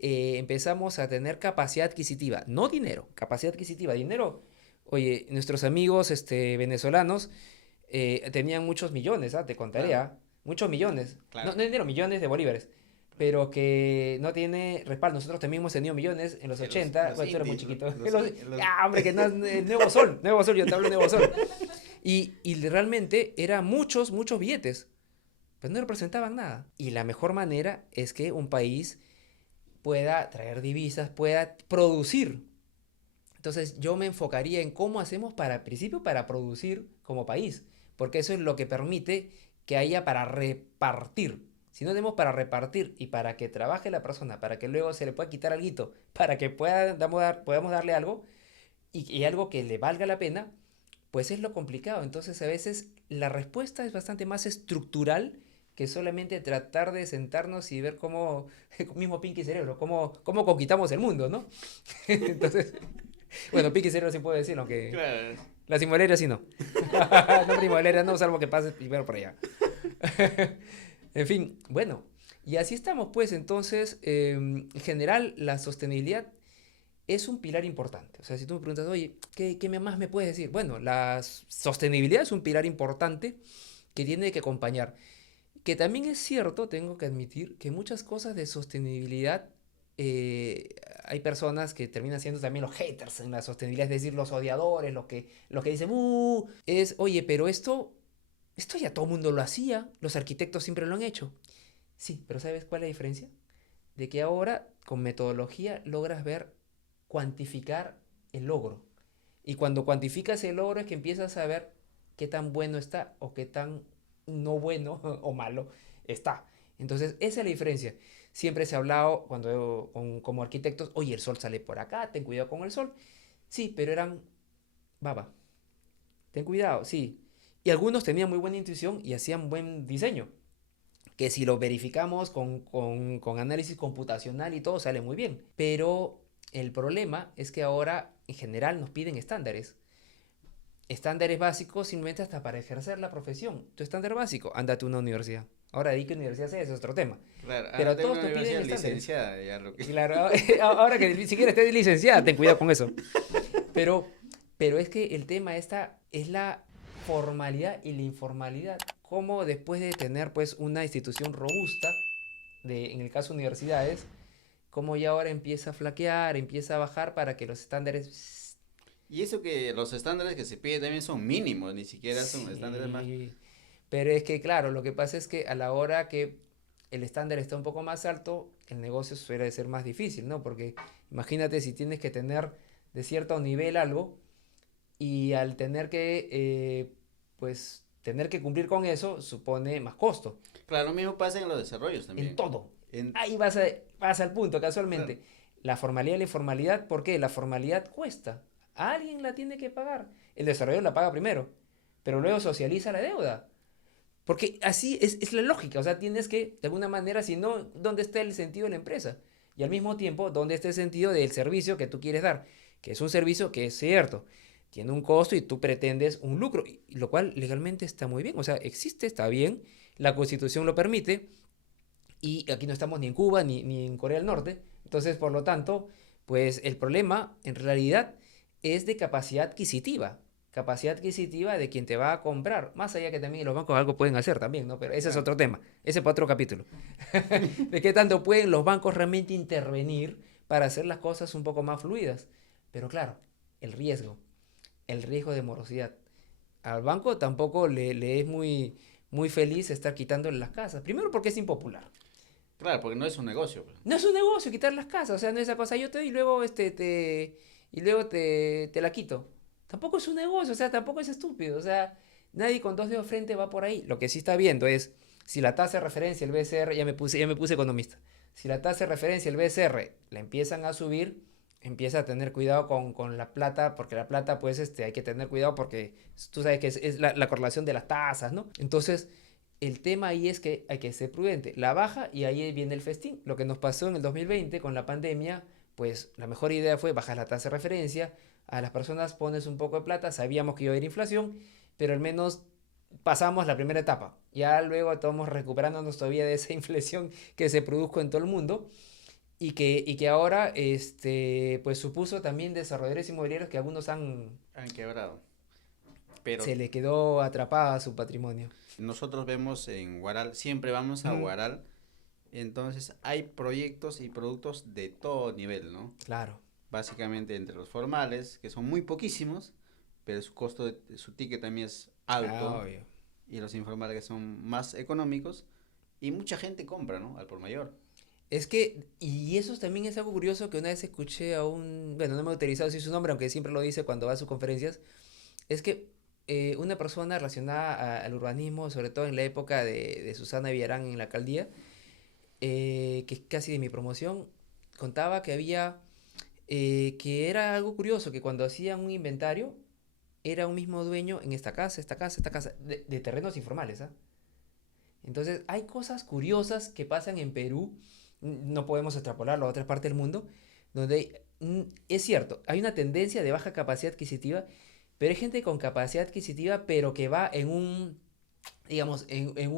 empezamos a tener capacidad adquisitiva, no dinero, capacidad adquisitiva, dinero. Oye, nuestros amigos venezolanos tenían muchos millones, te contaré, Claro, muchos millones, no, claro. no dinero, millones de bolívares, pero que no tiene respaldo. Nosotros también hemos tenido millones en los Los, 80, los bueno, tú eres muy indies, chiquito. los... Hombre, que no, el Nuevo Sol, yo te hablo de Nuevo Sol. Y realmente eran muchos, muchos billetes pues no representaban nada. Y la mejor manera es que un país pueda traer divisas, pueda producir. Entonces yo me enfocaría en cómo hacemos para, al principio, para producir como país, porque eso es lo que permite que haya para repartir. Si no tenemos para repartir y para que trabaje la persona, para que luego se le pueda quitar algo, para que podamos darle algo y algo que le valga la pena, pues es lo complicado. Entonces a veces la respuesta es bastante más estructural que solamente tratar de sentarnos y ver cómo, mismo Pinky Cerebro, cómo conquistamos el mundo, ¿no? Entonces, bueno, Pinky Cerebro sí puedo decir, aunque Claro. las inmobiliarias sí no. No, inmobiliarias no, salvo que pases primero por allá. En fin, bueno, y así estamos, pues entonces, en general, la sostenibilidad es un pilar importante. O sea, si tú me preguntas, oye, ¿qué más me puedes decir? Bueno, la sostenibilidad es un pilar importante que tiene que acompañar. Que también es cierto, tengo que admitir, que muchas cosas de sostenibilidad, hay personas que terminan siendo también los haters en la sostenibilidad, es decir, los odiadores, los que dicen, oye, pero esto ya todo el mundo lo hacía, los arquitectos siempre lo han hecho. Sí, pero ¿sabes cuál es la diferencia? De que ahora con metodología logras ver, cuantificar el logro. Y cuando cuantificas el logro es que empiezas a ver qué tan bueno está o qué tan no bueno o malo está. Entonces, esa es la diferencia. Siempre se ha hablado como arquitectos, oye, el sol sale por acá, ten cuidado con el sol. Sí, pero eran baba. Ten cuidado, sí. Y algunos tenían muy buena intuición y hacían buen diseño. Que si lo verificamos con análisis computacional y todo, sale muy bien. Pero el problema es que ahora, en general, nos piden estándares. Estándares básicos simplemente hasta para ejercer la profesión. Tu estándar básico, ándate a una universidad. Ahora, ¿de qué universidad sea? Eso es otro tema. Claro, Pero ahora a tengo todos una te piden universidad estándares. licenciada, ya lo que... Claro, ahora que siquiera estés licenciada, ten cuidado con eso. Pero, pero es que el tema esta es la formalidad y la informalidad. Cómo después de tener pues una institución robusta, en el caso de universidades, cómo ya ahora empieza a flaquear, empieza a bajar para que los estándares... Y eso que los estándares que se piden también son mínimos, ni siquiera son estándares más. Sí, pero es que claro, lo que pasa es que a la hora que el estándar está un poco más alto, el negocio suele ser más difícil, ¿no? Porque imagínate si tienes que tener de cierto nivel algo y al tener que, pues, tener que cumplir con eso supone más costo. Claro, lo mismo pasa en los desarrollos En también. todo. En, Ahí vas al punto, claro, casualmente. La formalidad y la informalidad, ¿por qué? La formalidad cuesta. Alguien la tiene que pagar. El desarrollador la paga primero, pero luego socializa la deuda. Porque así es la lógica. O sea, tienes que, de alguna manera, si no, ¿dónde está el sentido de la empresa? Y al mismo tiempo, ¿dónde está el sentido del servicio que tú quieres dar? Que es un servicio que es cierto, tiene un costo y tú pretendes un lucro, lo cual legalmente está muy bien. O sea, existe, está bien, la constitución lo permite, y aquí no estamos ni en Cuba ni en Corea del Norte. Entonces, por lo tanto, pues el problema en realidad es de capacidad adquisitiva. Capacidad adquisitiva de quien te va a comprar. Más allá que también los bancos algo pueden hacer también, ¿no? Pero ese es claro. otro tema. Ese es para otro capítulo. De qué tanto pueden los bancos realmente intervenir para hacer las cosas un poco más fluidas. Pero claro, el riesgo. El riesgo de morosidad. Al banco tampoco le es muy feliz estar quitándole las casas. Primero porque es impopular. Claro, porque no es un negocio, pues. No es un negocio quitar las casas, o sea, no es esa cosa, yo te doy y luego, y luego te la quito. Tampoco es un negocio, o sea, tampoco es estúpido, o sea, nadie con dos dedos frente va por ahí. Lo que sí está viendo es si la tasa de referencia, el BCR, ya me puse economista, si la tasa de referencia, el BCR, la empiezan a subir, empieza a tener cuidado con la plata, porque la plata, pues, hay que tener cuidado porque tú sabes que es la correlación de las tasas, ¿no? Entonces, el tema ahí es que hay que ser prudente. La baja y ahí viene el festín. Lo que nos pasó en el 2020 con la pandemia, pues la mejor idea fue bajar la tasa de referencia, a las personas pones un poco de plata, sabíamos que iba a haber inflación, pero al menos pasamos la primera etapa. Ya luego estamos recuperándonos todavía de esa inflación que se produjo en todo el mundo y que ahora pues supuso también desarrolladores inmobiliarios que algunos Han quebrado. Pero se le quedó atrapada su patrimonio. nosotros vemos en Huaral, siempre vamos a Mm, Huaral, entonces hay proyectos y productos de todo nivel, ¿no? claro. Básicamente entre los formales, que son muy poquísimos, pero su costo de su ticket también es Ah, alto, obvio. y los informales que son más económicos, y mucha gente compra, ¿no? Al por mayor. Es que, y eso también es algo curioso que una vez escuché a bueno, no me he autorizado a decir su nombre, aunque siempre lo dice cuando va a sus conferencias, es que una persona relacionada al urbanismo, sobre todo en la época de Susana Villarán en la alcaldía, que es casi de mi promoción, contaba que que era algo curioso, que cuando hacían un inventario, era un mismo dueño en esta casa, de terrenos informales, ¿ah? Entonces, hay cosas curiosas que pasan en Perú, no podemos extrapolarlo a otras partes del mundo, donde es cierto, hay una tendencia de baja capacidad adquisitiva, pero hay gente con capacidad adquisitiva, pero que va digamos, en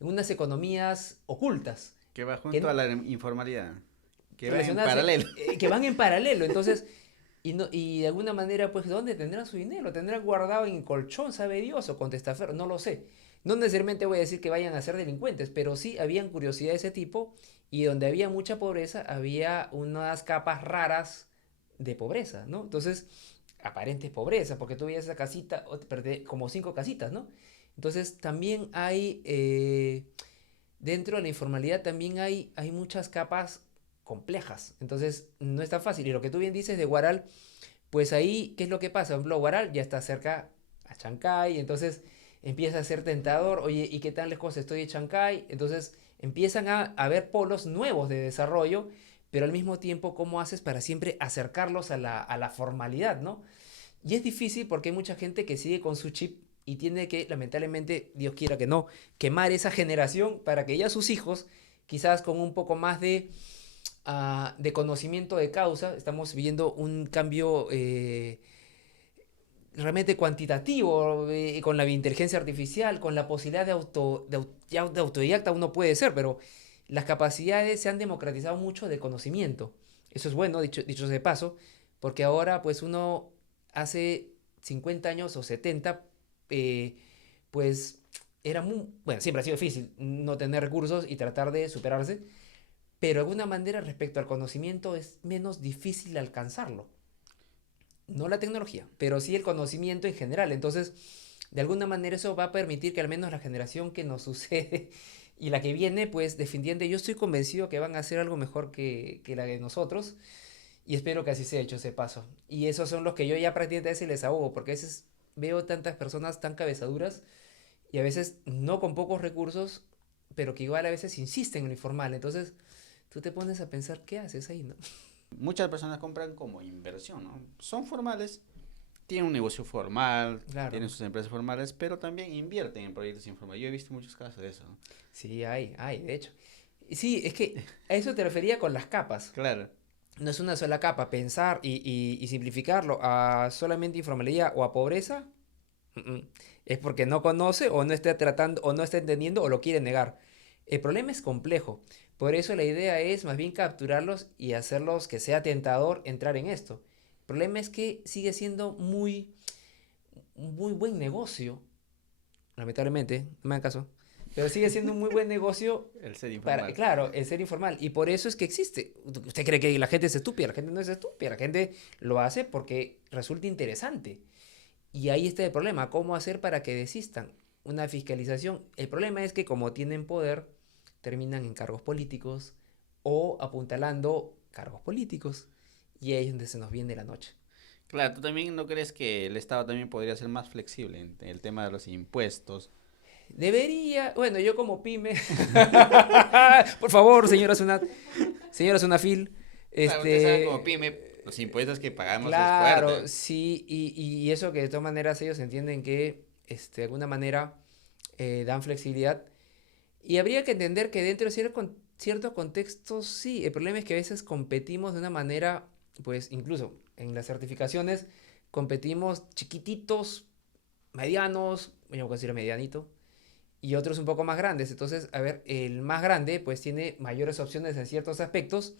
unas economías ocultas, Que va que, junto a la informalidad, que va en relacionadas, paralelo. que van en paralelo. Entonces, y de alguna manera, pues, ¿dónde tendrán su dinero? ¿Lo tendrán guardado en el colchón, sabe Dios, o con testaferro? No lo sé. No necesariamente voy a decir que vayan a ser delincuentes, pero sí habían curiosidad de ese tipo y donde había mucha pobreza había unas capas raras de pobreza, ¿no? Entonces, aparente pobreza, porque tú veías esa casita, como cinco casitas, ¿no? Entonces, también hay, dentro de la informalidad también hay muchas capas complejas, entonces no es tan fácil. Y lo que tú bien dices de Guaral, pues ahí, ¿qué es lo que pasa? Por ejemplo, Guaral ya está cerca a Chancay, entonces empieza a ser tentador, oye, ¿y qué tan lejos estoy de Chancay? Entonces empiezan a haber polos nuevos de desarrollo, pero al mismo tiempo, ¿cómo haces para siempre acercarlos a la formalidad, ¿no? Y es difícil porque hay mucha gente que sigue con su chip y tiene que, lamentablemente, Dios quiera que no, quemar esa generación para que ya sus hijos, quizás con un poco más de conocimiento de causa, estamos viviendo un cambio realmente cuantitativo, con la inteligencia artificial, con la posibilidad ya de autodidacta uno puede ser, pero las capacidades se han democratizado mucho de conocimiento. Eso es bueno, dicho sea de paso, porque ahora pues uno hace 50 años o 70, pues era muy, bueno, siempre ha sido difícil no tener recursos y tratar de superarse, pero de alguna manera respecto al conocimiento es menos difícil alcanzarlo. No la tecnología, pero sí el conocimiento en general. Entonces, de alguna manera eso va a permitir que al menos la generación que nos sucede y la que viene, pues defendiendo, yo estoy convencido que van a hacer algo mejor que la de nosotros y espero que así sea hecho ese paso. Y esos son los que yo ya prácticamente a veces les ahogo, porque a veces veo tantas personas tan cabezaduras y a veces no con pocos recursos, pero que igual a veces insisten en lo informal. Entonces, tú te pones a pensar, ¿qué haces ahí, no? Muchas personas compran como inversión, ¿no? Son formales, tienen un negocio formal, Claro. tienen sus empresas formales, pero también invierten en proyectos informales. Yo he visto muchos casos de eso, ¿no? Sí, hay, de hecho. Y sí, es que a eso te refería con las capas. Claro. No es una sola capa. Pensar y simplificarlo a solamente informalidad o a pobreza, es porque no conoce o no está tratando o no está entendiendo o lo quiere negar. El problema es complejo. Por eso la idea es más bien capturarlos y hacerlos que sea tentador entrar en esto. El problema es que sigue siendo muy buen negocio, lamentablemente, no me hagan caso, pero sigue siendo un muy buen negocio El ser para, informal. claro, el ser informal. Y por eso es que existe. Usted cree que la gente es estúpida, la gente no es estúpida, la gente lo hace porque resulta interesante. Y ahí está el problema, ¿cómo hacer para que desistan? Una fiscalización. El problema es que como tienen poder, terminan en cargos políticos o apuntalando cargos políticos. Y ahí es donde se nos viene la noche. Claro, ¿tú también no crees que el Estado también podría ser más flexible en el tema de los impuestos? Debería, bueno, yo como pyme, por favor, señora Sunafil, Claro, usted sabe como pyme, este, los impuestos que pagamos es claro, fuerte. sí, y eso que de todas maneras ellos entienden que, de alguna manera, dan flexibilidad. Y habría que entender que dentro de ciertos contextos, sí, el problema es que a veces competimos de una manera, pues incluso en las certificaciones, competimos chiquititos, medianos, yo considero medianito, y otros un poco más grandes. Entonces, a ver, el más grande pues tiene mayores opciones en ciertos aspectos.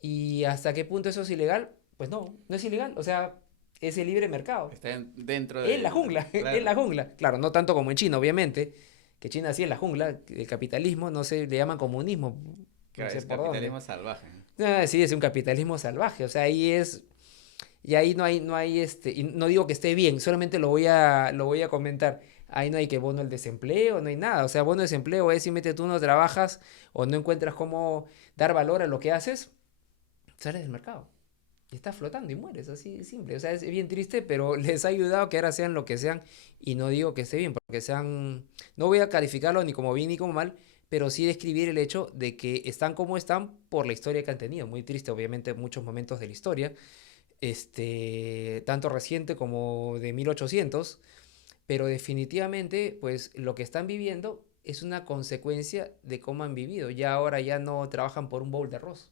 ¿Y hasta qué punto eso es ilegal? Pues no, no es ilegal. O sea, es el libre mercado. Está dentro Es la del... jungla, es Claro, la jungla. Claro, no tanto como en China, obviamente. Que China sí es la jungla, el capitalismo, no sé, le llaman comunismo, no claro, sé es por dónde. capitalismo salvaje. Ah, sí, es un capitalismo salvaje. O sea, ahí es. Y ahí no hay y no digo que esté bien, solamente lo voy a comentar. Ahí no hay que bono el desempleo, no hay nada. O sea, bono de desempleo es simplemente tú no trabajas o no encuentras cómo dar valor a lo que haces, sales del mercado. Y estás flotando y mueres, así de simple. O sea, es bien triste, pero les ha ayudado que ahora sean lo que sean. Y no digo que esté bien, porque sean. No voy a calificarlo ni como bien ni como mal, pero sí describir el hecho de que están como están por la historia que han tenido. Muy triste, obviamente, muchos momentos de la historia, tanto reciente como de 1800, pero definitivamente, pues lo que están viviendo es una consecuencia de cómo han vivido. Ya ahora ya no trabajan por un bowl de arroz.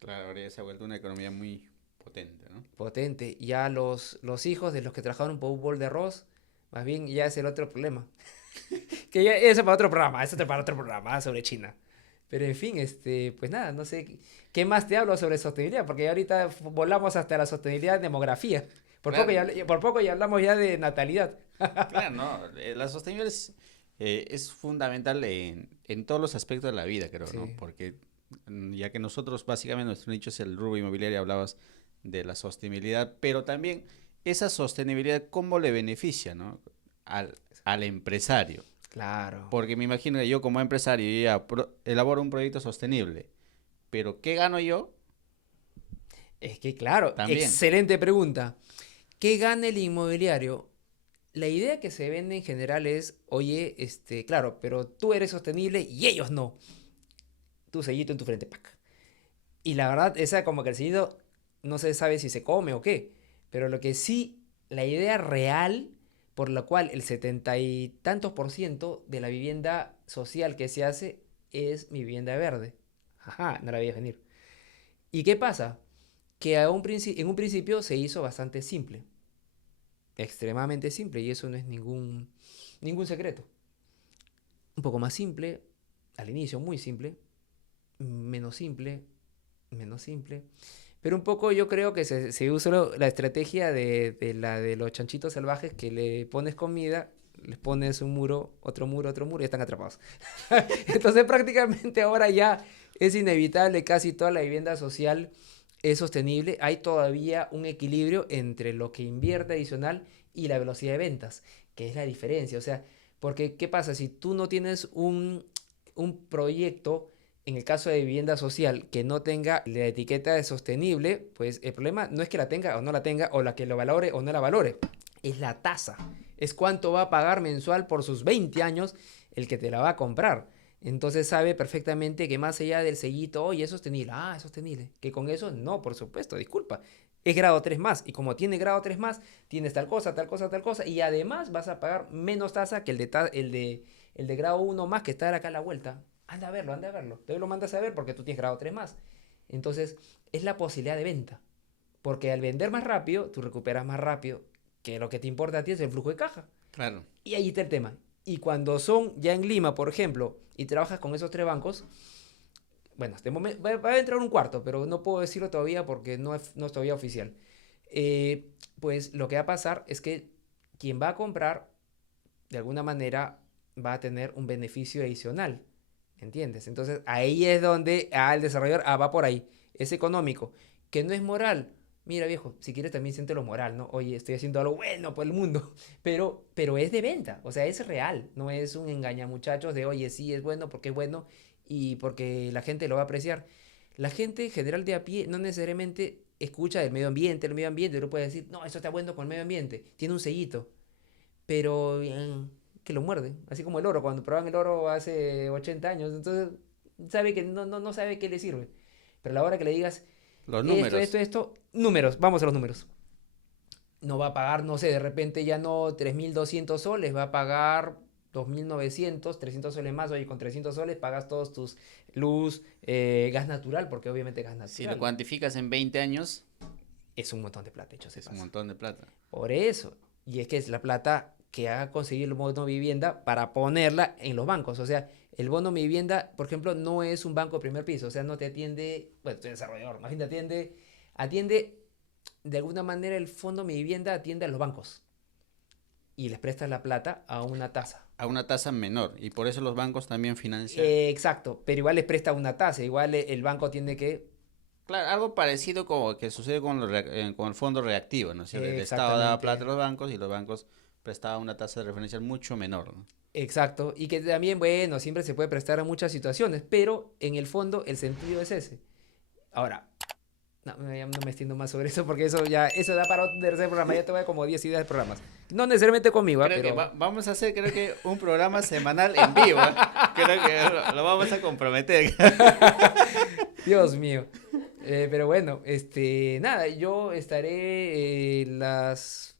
Claro, ahora ya se ha vuelto una economía muy potente, ¿no? Potente. Ya los hijos de los que trabajaron por un bowl de arroz, más bien ya es el otro problema. Que ya eso para otro programa, eso para otro programa sobre China. Pero en fin, pues nada, no sé qué más te hablo sobre sostenibilidad, porque ahorita volamos hasta la sostenibilidad en demografía. Claro, Por poco ya hablamos ya de natalidad. claro, no. La sostenibilidad es fundamental en todos los aspectos de la vida, creo, ¿no? Sí, Porque ya que nosotros, básicamente, nuestro nicho es el rubro inmobiliario, hablabas de la sostenibilidad, pero también esa sostenibilidad, ¿cómo le beneficia, ¿no? Al empresario. claro. Porque me imagino que yo como empresario yo ya elaboro un proyecto sostenible, pero ¿qué gano yo? Es que claro, También. excelente pregunta. ¿Qué gana el inmobiliario? La idea que se vende en general es, oye, claro, pero tú eres sostenible y ellos no. Tu sellito en tu frente, pac. Y la verdad, esa como que el sello no se sabe si se come o qué. Pero lo que sí, la idea real por la cual el 70 y tantos % de la vivienda social que se hace es mi vivienda verde. Ajá, no la veía venir. ¿Y qué pasa? Que en un principio se hizo bastante simple, extremadamente simple, y eso no es ningún secreto. Un poco más simple, al inicio muy simple, menos simple, menos simple. Pero un poco yo creo que se usa la estrategia de la de los chanchitos salvajes que le pones comida, les pones un muro, otro muro y están atrapados. Entonces prácticamente ahora ya es inevitable, casi toda la vivienda social es sostenible. Hay todavía un equilibrio entre lo que invierte adicional y la velocidad de ventas, que es la diferencia. O sea, porque ¿qué pasa? Si tú no tienes un proyecto, en el caso de vivienda social, que no tenga la etiqueta de sostenible, pues el problema no es que la tenga o no la tenga, o la que lo valore o no la valore, es la tasa. Es cuánto va a pagar mensual por sus 20 años el que te la va a comprar. Entonces sabe perfectamente que más allá del sellito, oye, es sostenible, es sostenible. Que con eso, no, por supuesto, disculpa. Es grado 3 más. Y como tiene grado 3 más, tienes tal cosa, tal cosa, tal cosa. Y además vas a pagar menos tasa que el de grado 1 más que está acá a la vuelta. Anda a verlo, anda a verlo. Te lo mandas a ver porque tú tienes grado 3 más. Entonces, es la posibilidad de venta. Porque al vender más rápido, tú recuperas más rápido, que lo que te importa a ti es el flujo de caja. Claro. Y ahí está el tema. Y cuando son ya en Lima, por ejemplo, y trabajas con esos tres bancos, bueno, este momento va a entrar un cuarto, pero no puedo decirlo todavía porque no es todavía oficial. Pues lo que va a pasar es que quien va a comprar, de alguna manera, va a tener un beneficio adicional. ¿Entiendes? Entonces ahí es donde el desarrollador va por ahí. Es económico, que no es moral. Mira, viejo, si quieres también siéntelo moral, ¿no? Oye, estoy haciendo algo bueno por el mundo, pero es de venta, o sea, es real, no es un engañamuchachos de, oye, sí, es bueno porque es bueno y porque la gente lo va a apreciar. La gente en general de a pie no necesariamente escucha del medio ambiente, el medio ambiente, pero puede decir, no, eso está bueno con el medio ambiente, tiene un sellito, pero que lo muerde, así como el oro, cuando probaban el oro hace 80 años, entonces sabe que no sabe qué le sirve. Pero a la hora que le digas Los esto, números. esto, números, vamos a los números. No va a pagar, no sé, de repente ya no 3.200 soles, va a pagar 2.900 300 soles más. Oye, con 300 soles pagas todos tus luz, gas natural, porque obviamente gas Si lo natural cuantificas en 20 años, es un montón de plata, hecho se es un pasa. montón de plata. Por eso. Y es que es la plata que ha conseguido el bono de vivienda para ponerla en los bancos. O sea, el bono de vivienda, por ejemplo, no es un banco de primer piso. O sea, no te atiende, bueno, soy desarrollador, más bien atiende de alguna manera el fondo de vivienda atiende a los bancos y les presta la plata a una tasa. A una tasa menor. Y por eso los bancos también financian. Exacto, pero igual les presta una tasa. Igual el banco tiene que... Claro, algo parecido como que sucede con el fondo reactivo, ¿no es cierto? El Estado daba plata a Exactamente. los bancos y los bancos prestaban una tasa de referencia mucho menor, ¿no? Exacto, y que también, bueno, siempre se puede prestar a muchas situaciones, pero en el fondo el sentido es ese. Ahora, no me extiendo más sobre eso porque eso da para un tercer programa. Ya te voy a como 10 ideas de programas. No necesariamente conmigo, Creo que pero vamos a hacer, creo que un programa semanal en vivo, ¿eh? Creo que lo vamos a comprometer. Dios mío. Pero bueno, nada, yo estaré las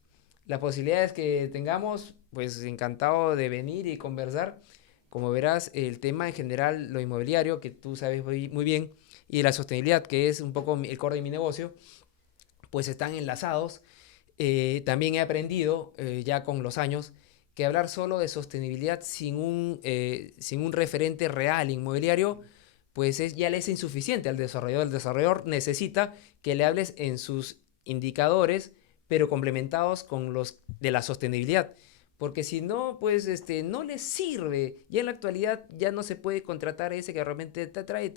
posibilidades que tengamos, pues encantado de venir y conversar. Como verás, el tema en general, lo inmobiliario, que tú sabes muy bien, y la sostenibilidad, que es un poco el core de mi negocio, pues están enlazados. También he aprendido ya con los años que hablar solo de sostenibilidad sin un referente real inmobiliario, pues ya le es insuficiente al desarrollador. El desarrollador necesita que le hables en sus indicadores, pero complementados con los de la sostenibilidad. Porque si no, pues no le sirve. Ya en la actualidad ya no se puede contratar ese que realmente te trae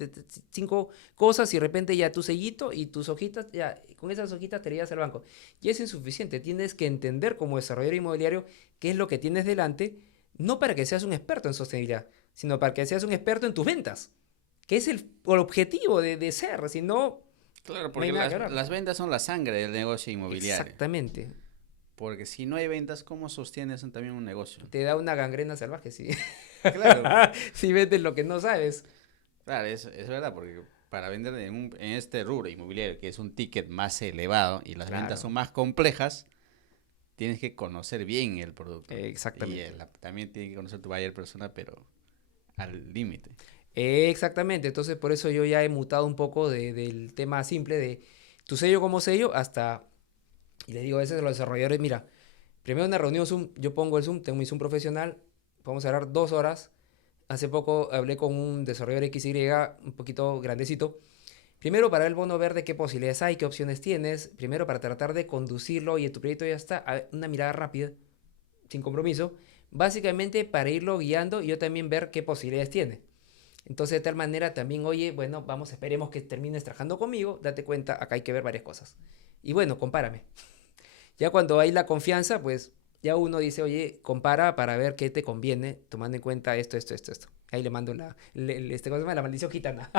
cinco cosas y de repente ya tu sellito y tus hojitas, ya con esas hojitas te llevas al banco. Y es insuficiente. Tienes que entender como desarrollador inmobiliario qué es lo que tienes delante, no para que seas un experto en sostenibilidad, sino para que seas un experto en tus ventas, que es el objetivo de ser. Si no, Claro, no hay porque nada que hablar. las ventas son la sangre del negocio inmobiliario. Exactamente. Porque si no hay ventas, ¿cómo sostienes también un negocio? Te da una gangrena salvaje si, Claro, si vendes lo que no sabes. claro, es verdad, porque para vender en este rubro inmobiliario, que es un ticket más elevado y las ventas Claro, son más complejas, tienes que conocer bien el producto. Y exactamente. también tienes que conocer tu buyer persona, pero al límite. Exactamente. Entonces, por eso yo ya he mutado un poco del tema simple de tu sello como sello hasta, y les digo a veces a los desarrolladores, mira, primero una reunión Zoom, yo pongo el Zoom, tengo mi Zoom profesional, vamos a hablar 2 horas. Hace poco hablé con un desarrollador XY un poquito grandecito. Primero para el bono verde, qué posibilidades hay, qué opciones tienes. Primero para tratar de conducirlo y en tu proyecto ya está. Una mirada rápida, sin compromiso. Básicamente para irlo guiando y yo también ver qué posibilidades tiene. Entonces de tal manera también, oye, bueno, vamos, esperemos que termines trabajando conmigo. Date cuenta, acá hay que ver varias cosas. Y bueno, compárame. Ya cuando hay la confianza, pues ya uno dice, oye, compara para ver qué te conviene, tomando en cuenta esto, esto, esto, esto. Ahí le mando ¿cómo se llama? La maldición gitana.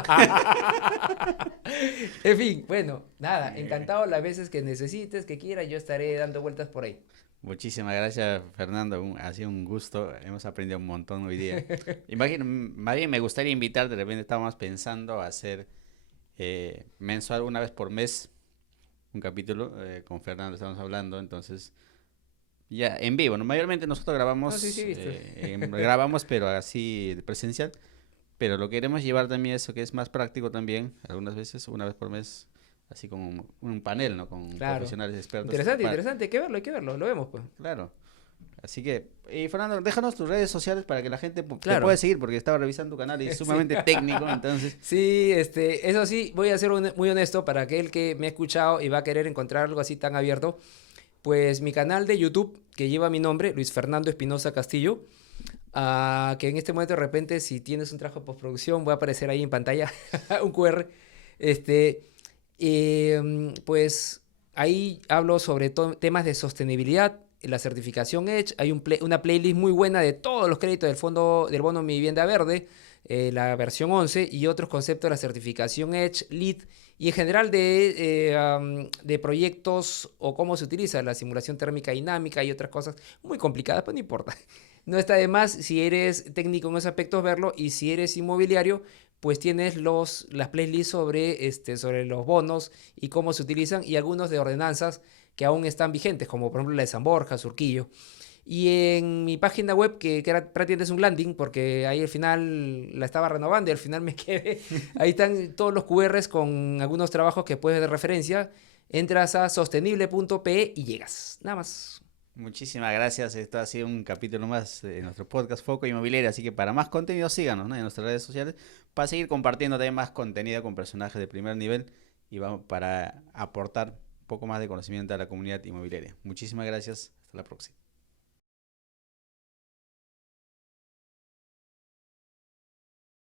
En fin, bueno, nada, Eh, encantado las veces que necesites, que quieras, yo estaré dando vueltas por ahí. Muchísimas gracias, Fernando. Ha sido un gusto. Hemos aprendido un montón hoy día. Imagino, más bien me gustaría invitar, de repente estábamos pensando hacer mensual, una vez por mes, un capítulo. Con Fernando estamos hablando, entonces ya en vivo, ¿no? Mayormente nosotros No, sí, sí, grabamos, viste. grabamos, pero así presencial. Pero lo queremos llevar también a eso que es más práctico también, algunas veces, una vez por mes, así como un panel, ¿no? Con Claro. profesionales expertos. Interesante, interesante, hay que verlo, lo vemos, pues. Claro. Así que, y Fernando, déjanos tus redes sociales para que la gente te pueda Claro. seguir, porque estaba revisando tu canal y es Sí. sumamente técnico, entonces, Sí, eso sí, voy a ser muy honesto para aquel que me ha escuchado y va a querer encontrar algo así tan abierto. Pues mi canal de YouTube, que lleva mi nombre, Luis Fernando Espinosa Castillo, que en este momento de repente, si tienes un trabajo de postproducción, voy a aparecer ahí en pantalla un QR. Este, pues ahí hablo sobre temas de sostenibilidad, la certificación Edge. Hay una playlist muy buena de todos los créditos del fondo del bono Mi Vivienda Verde, la versión 11 y otros conceptos de la certificación Edge, LEED y en general de proyectos o cómo se utiliza la simulación térmica dinámica y otras cosas muy complicadas, pero no importa. No está de más si eres técnico en esos aspectos verlo y si eres inmobiliario, pues tienes las playlists sobre los bonos y cómo se utilizan y algunos de ordenanzas que aún están vigentes, como por ejemplo la de San Borja, Surquillo. Y en mi página web, que era prácticamente es un landing, porque ahí al final la estaba renovando y al final me quedé. Ahí están todos los QRs con algunos trabajos que puedes de referencia. Entras a sostenible.pe y llegas. Nada más. muchísimas gracias. Esto ha sido un capítulo más de nuestro podcast Foco Inmobiliario, así que para más contenido síganos, ¿no? En nuestras redes sociales, para seguir compartiendo también más contenido con personajes de primer nivel y vamos para aportar un poco más de conocimiento a la comunidad inmobiliaria. Muchísimas gracias. Hasta la próxima.